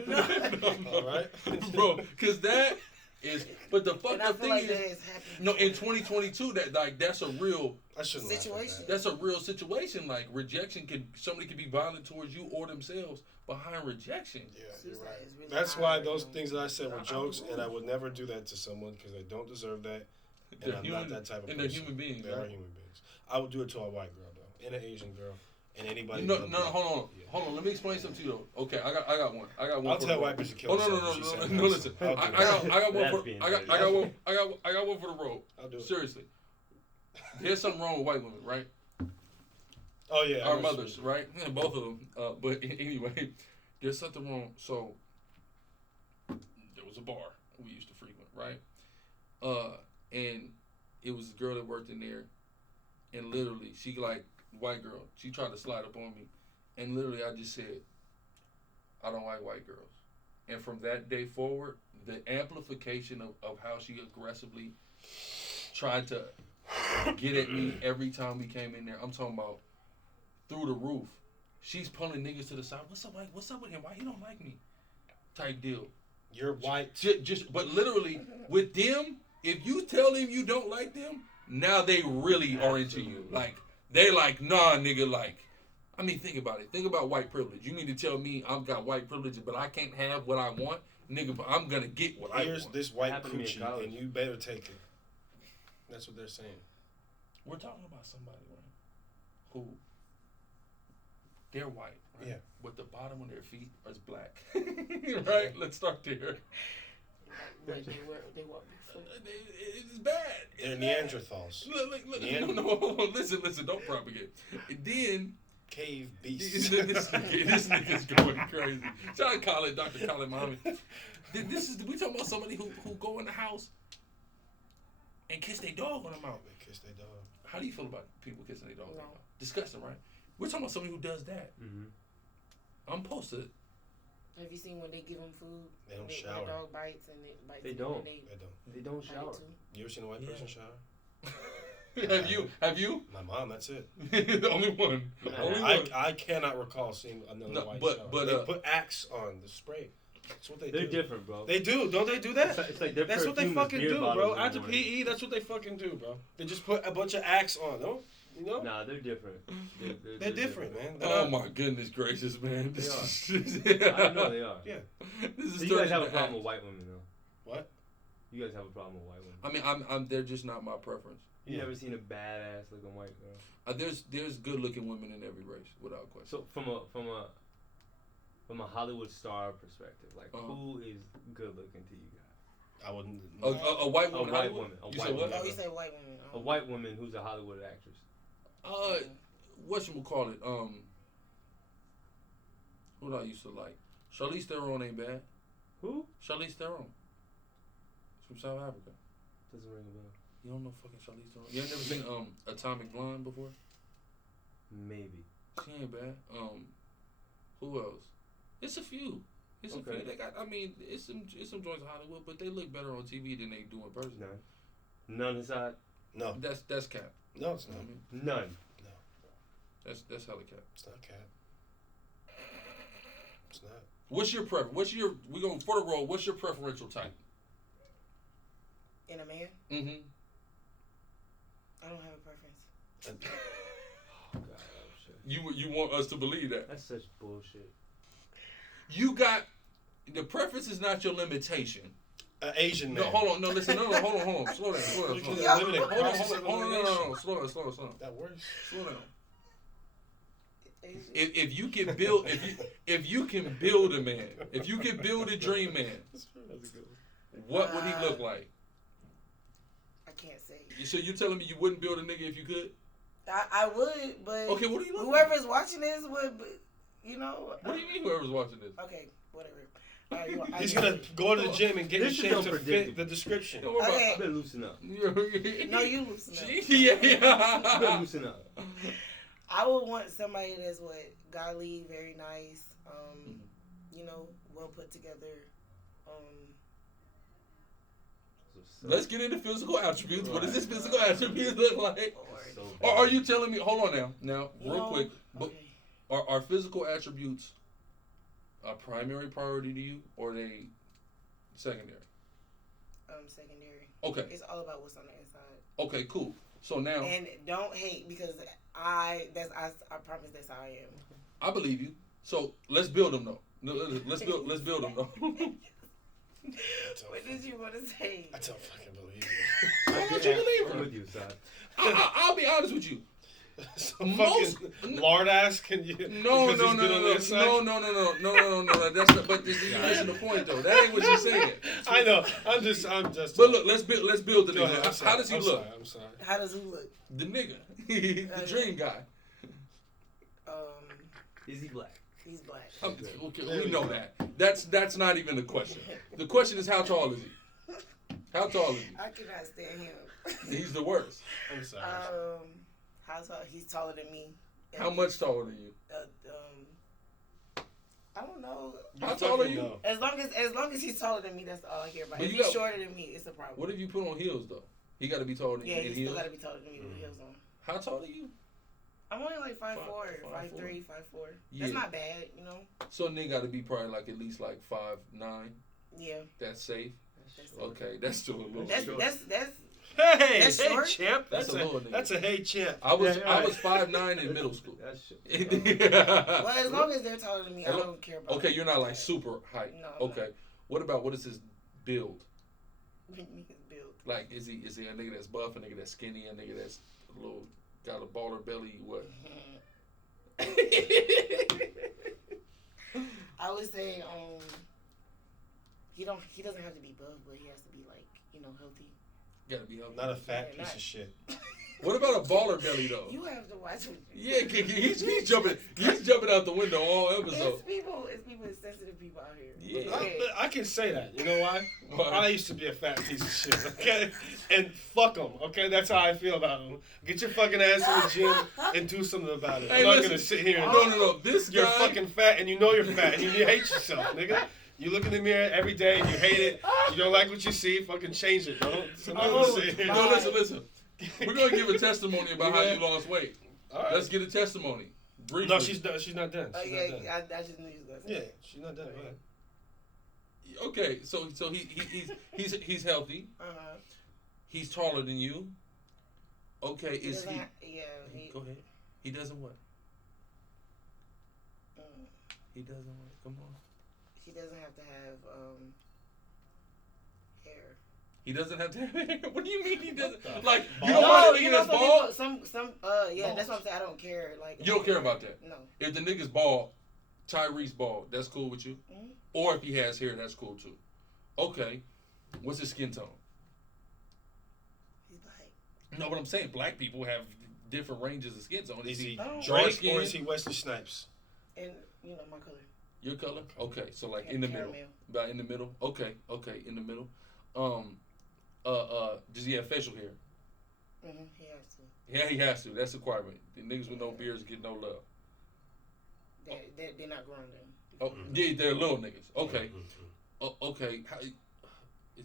No. All right. Bro, because that is. But the And fucked I up feel thing like that is. is happening. No, in 2022, that's a real. I shouldn't laugh at Situation. that. That's a real situation. Like rejection somebody could be violent towards you or themselves behind rejection. Yeah, you're Suicide right. is really That's hard why right those now. things that I said were I'm jokes, and I cool. would never do that to someone because they don't deserve that. And They're I'm human, not that type of and person. they're human beings. They right? are human beings. I would do it to a white girl though, and an Asian girl, and anybody. No, who- hold on. Yeah. Hold on. Let me explain something to you though. Okay, I got one. I got one. I'll for tell the white road. bitch to kill Oh herself. no! Listen. I'll do I that. got one That's for. being I got racist. one for the road. I'll do it. Seriously, there's something wrong with white women, right? Oh yeah, I Our know mothers, what right? Yeah, both of them. But anyway, there's something wrong. So there was a bar we used to frequent, right? And it was a girl that worked in there, and literally, she like white girl. She tried to slide up on me, and literally, I just said, I don't like white girls. And from that day forward, the amplification of how she aggressively tried to get at me every time we came in there. I'm talking about through the roof. She's pulling niggas to the side. What's up with him? Why he don't like me? Type deal. You're white. But literally with them, if you tell them you don't like them, now they really are into you. Like they like, nah, nigga. Like, I mean, think about it. Think about white privilege. You mean to tell me I've got white privilege, but I can't have what I want, nigga? But I'm gonna get what I Here's want. this white Happened to me in coochie, college. and you better take it. That's what they're saying. We're talking about somebody, right? Who they're white, right? Yeah. But the bottom of their feet is black, right? Let's start there. Like they walk barefoot. It's bad. They're It's bad. Neanderthals. Look, no, hold on. Listen, don't propagate. And then Cave this beasts. nigga's going crazy. Shout out Khaled, Dr. Khaled Muhammad. We talking about somebody who go in the house and kiss their dog on the mouth. They kiss their dog. How do you feel about people kissing their dog on the No. mouth? Disgusting, right? We're talking about somebody who does that. Mm-hmm. I'm supposed to. Have you seen when they give them food? They don't When shower. the dog bites and it bites. They them don't. And They don't. They don't bite shower. too. You ever seen a white Yeah. person shower? Have you? My mom. That's it. The only one. Only I, one. I cannot recall seeing another No, white but- shower. but, they uh, put Axe on the spray. That's what they They're do. different, bro. They do, don't they do that? It's like their That's what they perfume is fucking beer do, bottles bro. in the After morning. PE, that's what they fucking do, bro. They just put a bunch of Axe on, no? You know? Nah, they're different. They're different, man. They're Oh not- my goodness gracious, man! They This are. is, I know they are. Yeah. This is So you guys turning have a into problem with act. white women, though. What? You guys have a problem with white women. I mean, I'm. They're just not my preference. You Yeah. never seen a badass looking white girl. There's good looking women in every race, without question. So from a Hollywood star perspective, like who is good looking to you guys? I wouldn't. A white A woman. white Hollywood? woman. A You white said what? woman. Oh, you say white woman. A white woman who's a Hollywood actress. Whatchamacallit? Who do I used to like? Charlize Theron ain't bad. Who? Charlize Theron. She's from South Africa. Doesn't ring a bell. You don't know fucking Charlize Theron? You ain't never seen Atomic Blonde before? Maybe. She ain't bad. Who else? It's a few. It's a Okay. few. They got. I mean, it's some joints in Hollywood, but they look better on TV than they do in person. None. None aside. No. That's cap. No, it's You know not. what I mean? None. That's hella cap. It's not cat. It's not. What's your preference? We going for the road? What's your preferential type? In a man, Mm-hmm. I don't have a preference. Oh God, oh shit. You want us to believe that? That's such bullshit. You got the preference is not your limitation. An Asian man. No, hold on. No, listen. No, hold on. Slow down. Slow You down. can Slow down. eliminate Hold on. process of No. elimination. Slow down. That works. Slow down. If you can build, if you can build a man, if you can build a dream man, what would he look like? I can't say. So you're telling me you wouldn't build a nigga if you could? I would, but Okay, what do you look whoever's watching this would, you know. What do you mean whoever's watching this? Okay, whatever. All right, He's gonna go to the gym and get in This is shape to fit unpredictable. the description. Don't worry about- Okay. You better loosen up. No, you loosen up. You better Yeah. loosen up. I would want somebody that's godly, very nice, you know, well put together. Let's get into physical attributes. What does this physical attribute look like? So Or are you telling me? Hold on now, You real know, quick. But okay. are physical attributes a primary priority to you, or are they secondary? Secondary. Okay. It's all about what's on the inside. Okay. Cool. So now And don't hate because I promise that's how I am. I believe you. So let's build them though. Let's build them though. What did you want to say? I don't fucking believe you. Why don't you believe I'm her? with you, son. I'll be honest with you. Some Most- fucking lard ass can you? No. because he's good on the inside? No. That's not. But you're missing the point though. That ain't what you're saying. I know. I'm just. But look, let's build the Go ahead, I'm nigga. sorry, How does he I'm look? Sorry, I'm sorry. How does who look? The nigga, the dream guy. Is he black? He's black. Okay, There we we know go. that. That's not even the question. The question is how tall is he? How tall is I cannot stand him. he? He's the worst. I'm sorry. How tall? He's taller than me. How much taller than you? I don't know. How tall are fucking you? know. As long as he's taller than me, that's all I care about. But If you he's got- shorter than me, it's a problem. What if you put on heels though? He got to be taller than Yeah, you he in still heels. got to be taller than me with heels on. How tall are you? I'm only like 5'4", 5'4". 5'3", 5'4". Yeah. That's not bad, you know. So a nigga got to be probably like at least like 5'9". Yeah. That's safe. That's Okay, that's still a little. That's short. Hey, That's hey, short? champ. That's a little nigga. That's a hey, champ. I was Yeah, I right. was 5'9" in middle school. That's shit. Well, as long as they're taller than me, I don't care about. Okay, you're not like super height. No, I'm Okay, what is his build? His build. Like, is he a nigga that's buff, a nigga that's skinny, a nigga that's a little got a baller belly? What? I would say he doesn't have to be buff, but he has to be like, you know, healthy. Gotta be healthy. Not a fat Yeah, piece not- of shit. What about a baller belly though? You have to watch what Yeah, he's jumping out the window all episode. It's sensitive people out here. Yeah. Okay. I can say that. You know why? Why? I used to be a fat piece of shit. Okay, and fuck them. Okay, that's how I feel about them. Get your fucking ass in the gym and do something about it. Hey, I'm not listen. gonna sit here and No. This you're guy. fucking fat and you know you're fat and you hate yourself, nigga. You look in the mirror every day and you hate it. You don't like what you see. Fucking change it, bro. So I'm Oh, gonna sit here. No, listen. We're gonna give a testimony about how Yeah. you lost weight. All right. Let's get a testimony. Briefly. No, she's done. She's not done. Oh She's yeah, not done. I just knew you was gonna say. Yeah, she's not done. Go ahead. Okay, so he's healthy. Uh-huh. He's taller than you. Okay, He is doesn't he? ha- yeah. Go ahead. He doesn't what? Mm, He doesn't what? Come on. he doesn't have to have hair. He doesn't have to have hair. What do you mean he doesn't? What the Like fuck? you don't want a you nigga know that's some bald. people, some yeah, that's what I'm saying. I don't care. Like You don't care about that. No. If the nigga's bald, Tyree's bald, that's cool with you. Mhm. Or if he has hair, that's cool too. Okay, what's his skin tone? He's black. No, what I'm saying, black people have different ranges of skin tone. Is he Oh. Drake skin? or is he Wesley Snipes? And you know my color. Your color? Okay, so like Yeah, in the middle, caramel. about in the middle. Okay, in the middle. Does he have facial hair? He has to. Yeah, he has to. That's a requirement. The niggas with no beards get no love. They're not grown then. Oh, yeah, they're little niggas. Okay, okay. How, is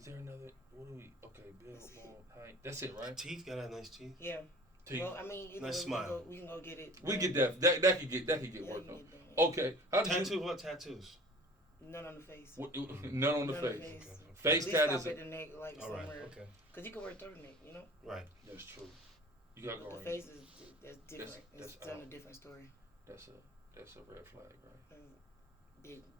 there another? What do we? Okay, build, ball, height. That's it, right? Teeth, gotta have nice teeth. Yeah. Teeth. Well, I mean, either Nice way, smile. we can go get it. We done. get that. That could get Yeah, worked we on. can get that. Okay. How did Tattoo? you? What tattoos? None on the face. None on the None on face. At Face least tat stop is. at the neck, like All right. somewhere. Okay. Cause you can wear turtleneck, you know. Right. That's true. You gotta go The right. face is that's different. That's It's telling a different story. That's a red flag, right?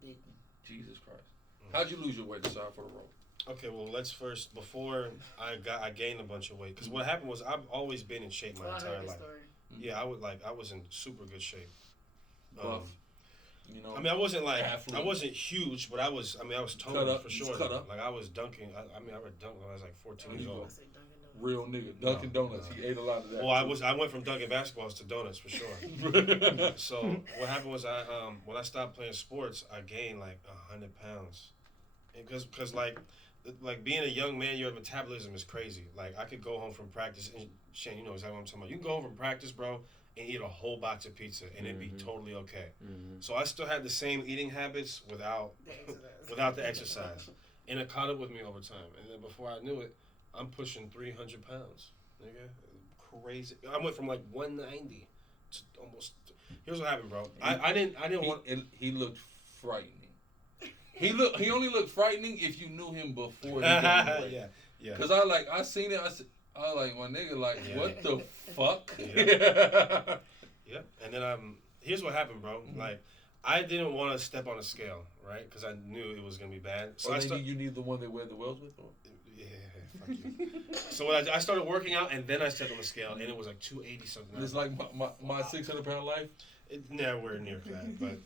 Big. Jesus Christ. How'd you lose your weight? Decide for the roll. Okay, well, let's first, before I gained a bunch of weight, because what happened was I've always been in shape my Well, I entire heard the life. story. Yeah, I was in super good shape. Buff. You know. I mean, I wasn't like athlete. I wasn't huge, but I was Cut toned up, for just sure. cut up. Like I was dunking. I mean, I would dunk when I was like 14 years I old. say Dunkin' Donuts. Real nigga. Dunkin' Donuts. He ate a lot of that. Well, I went from dunking basketballs to donuts for sure. So what happened was when I stopped playing sports, I gained like 100 pounds, because like being a young man, your metabolism is crazy. Like I could go home from practice, and Shane, you know exactly what I'm talking about. You can go home from practice, bro, and eat a whole box of pizza, and it'd be totally okay. So I still had the same eating habits without the exercise, and it caught up with me over time. And then before I knew it, I'm pushing 300 pounds, nigga. Crazy. I went from like 190 to almost. Here's what happened, bro. I didn't want. He looked frightening. He only looked frightening if you knew him before he gained weight. Yeah. Cause I seen it. I like my nigga. Like what the fuck? Yeah. Yep. And then here's what happened, bro. Like I didn't want to step on a scale, right? Because I knew it was gonna be bad. So you need the one they wear the wells with. Or? Yeah. Fuck you. So when I started working out, and then I stepped on the scale, and it was like 280 something. It's like my 600-pound life. It's nowhere near that, but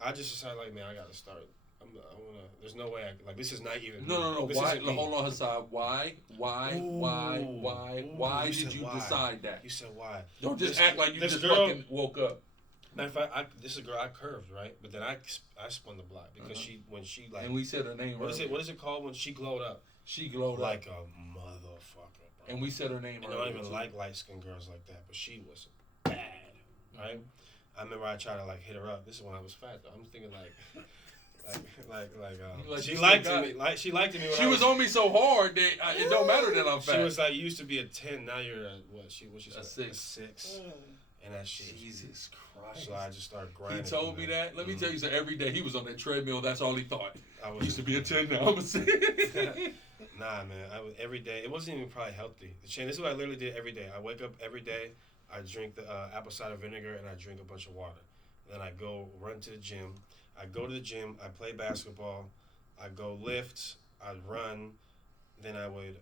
I just decided like, man, I gotta start. I wanna. There's no way. This is not even. No. This Why? isn't me. Hold on, Hassan. Why did you decide that? You said why? Don't just act like you just girl, fucking woke up. Matter of fact, this is a girl I curved, right? But then I spun the block because when she like. And we said her name. What is it called when she glowed up? She glowed like up. a motherfucker, bro. And we said her name. And I don't even like light skinned girls like that, but she was bad, right? I remember I tried to like hit her up. This is when I was fat though. I'm thinking like she liked me. Like she liked me. When she was on me so hard that it don't matter that I'm fat. She was like, you used to be a 10, now you're a what? She said a 6. A 6. And that shit. Jesus Christ. So I just started grinding. He told me that. Let me tell you, so every day he was on that treadmill. That's all he thought. I used to be a 10, now I'm a 6. Nah, man. Every day. It wasn't even probably healthy. Shane, this is what I literally did every day. I wake up every day. I drink the apple cider vinegar and I drink a bunch of water. Then I go run to the gym. I go to the gym. I play basketball. I go lift. I run. Then I would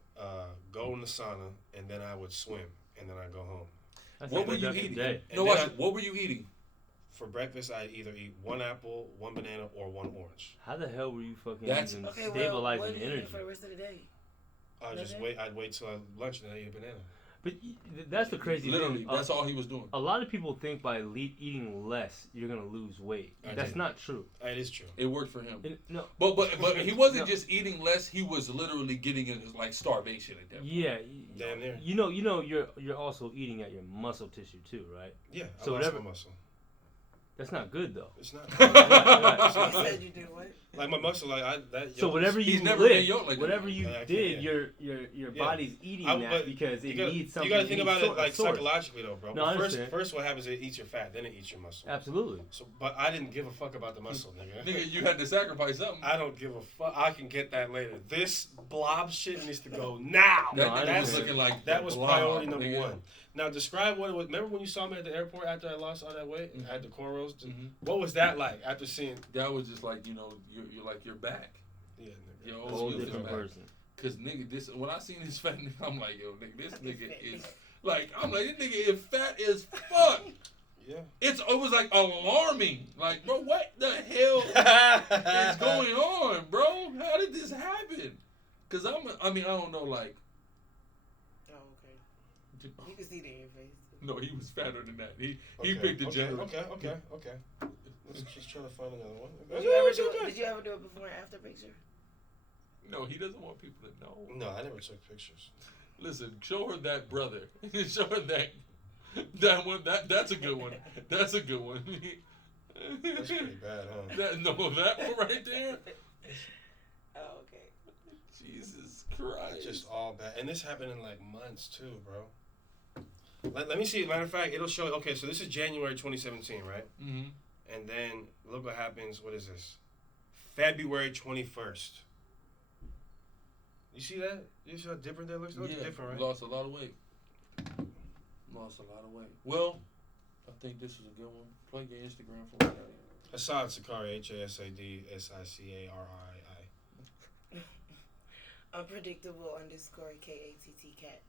go in the sauna, and then I would swim, and then I go home. What were you eating? What were you eating? For breakfast, I'd either eat 1 apple, 1 banana, or 1 orange. How the hell were you fucking stabilizing what do you energy? eat for the rest of the day? I'd wait till lunch and then I'd eat a banana. But that's the crazy Literally, thing. that's all he was doing. A lot of people think by eating less, you're going to lose weight. That's not true. It is true. It worked for him. No. But he wasn't just eating less. He was literally getting in like starvation at that point. Yeah. Damn near. You know, you're also eating at your muscle tissue too, right? Yeah. So I lost my muscle. That's not good though. It's not. You said you did what? Like my muscle, So whatever you whatever you did, your body's eating that because it needs something. You gotta think about it like psychologically though, bro. No, I understand. First, what happens is it eats your fat, then it eats your muscle. Absolutely. So, but I didn't give a fuck about the muscle, nigga. Nigga, you had to sacrifice something. I don't give a fuck. I can get that later. This blob shit needs to go now. That's looking like that was priority number 1. Now describe what it was. Remember when you saw me at the airport after I lost all that weight and had the cornrows? What was that like after seeing? That was just like, you're like you're back. Yeah, nigga. You're a whole different person. Cause nigga, when I seen his fat nigga, I'm like, yo, nigga, this nigga is like, this nigga is fat as fuck. Yeah. It was like alarming. Like, bro, what the hell is going on, bro? How did this happen? Cause I don't know, like. You can see it in your face. No, he was fatter than that. He picked a gender. Okay. Let's just try to find another one. Did you ever do a before and after picture? No, he doesn't want people to know. No, I never took pictures. Listen, show her that brother. Show her that one. That's a good one. That's a good one. That's pretty bad, huh? That one right there. Oh, okay. Jesus Christ. Just all bad, and this happened in like months too, bro. Let me see. Matter of fact, it'll show. Okay, so this is January 2017, right? Mm-hmm. And then look what happens. What is this? February 21st. You see that? You see how different that looks? It looks different, right? Lost a lot of weight. Well, I think this is a good one. Plug your Instagram for me. Hassan SICARRI, HASAD SICARRI. Unpredictable _KATT cat.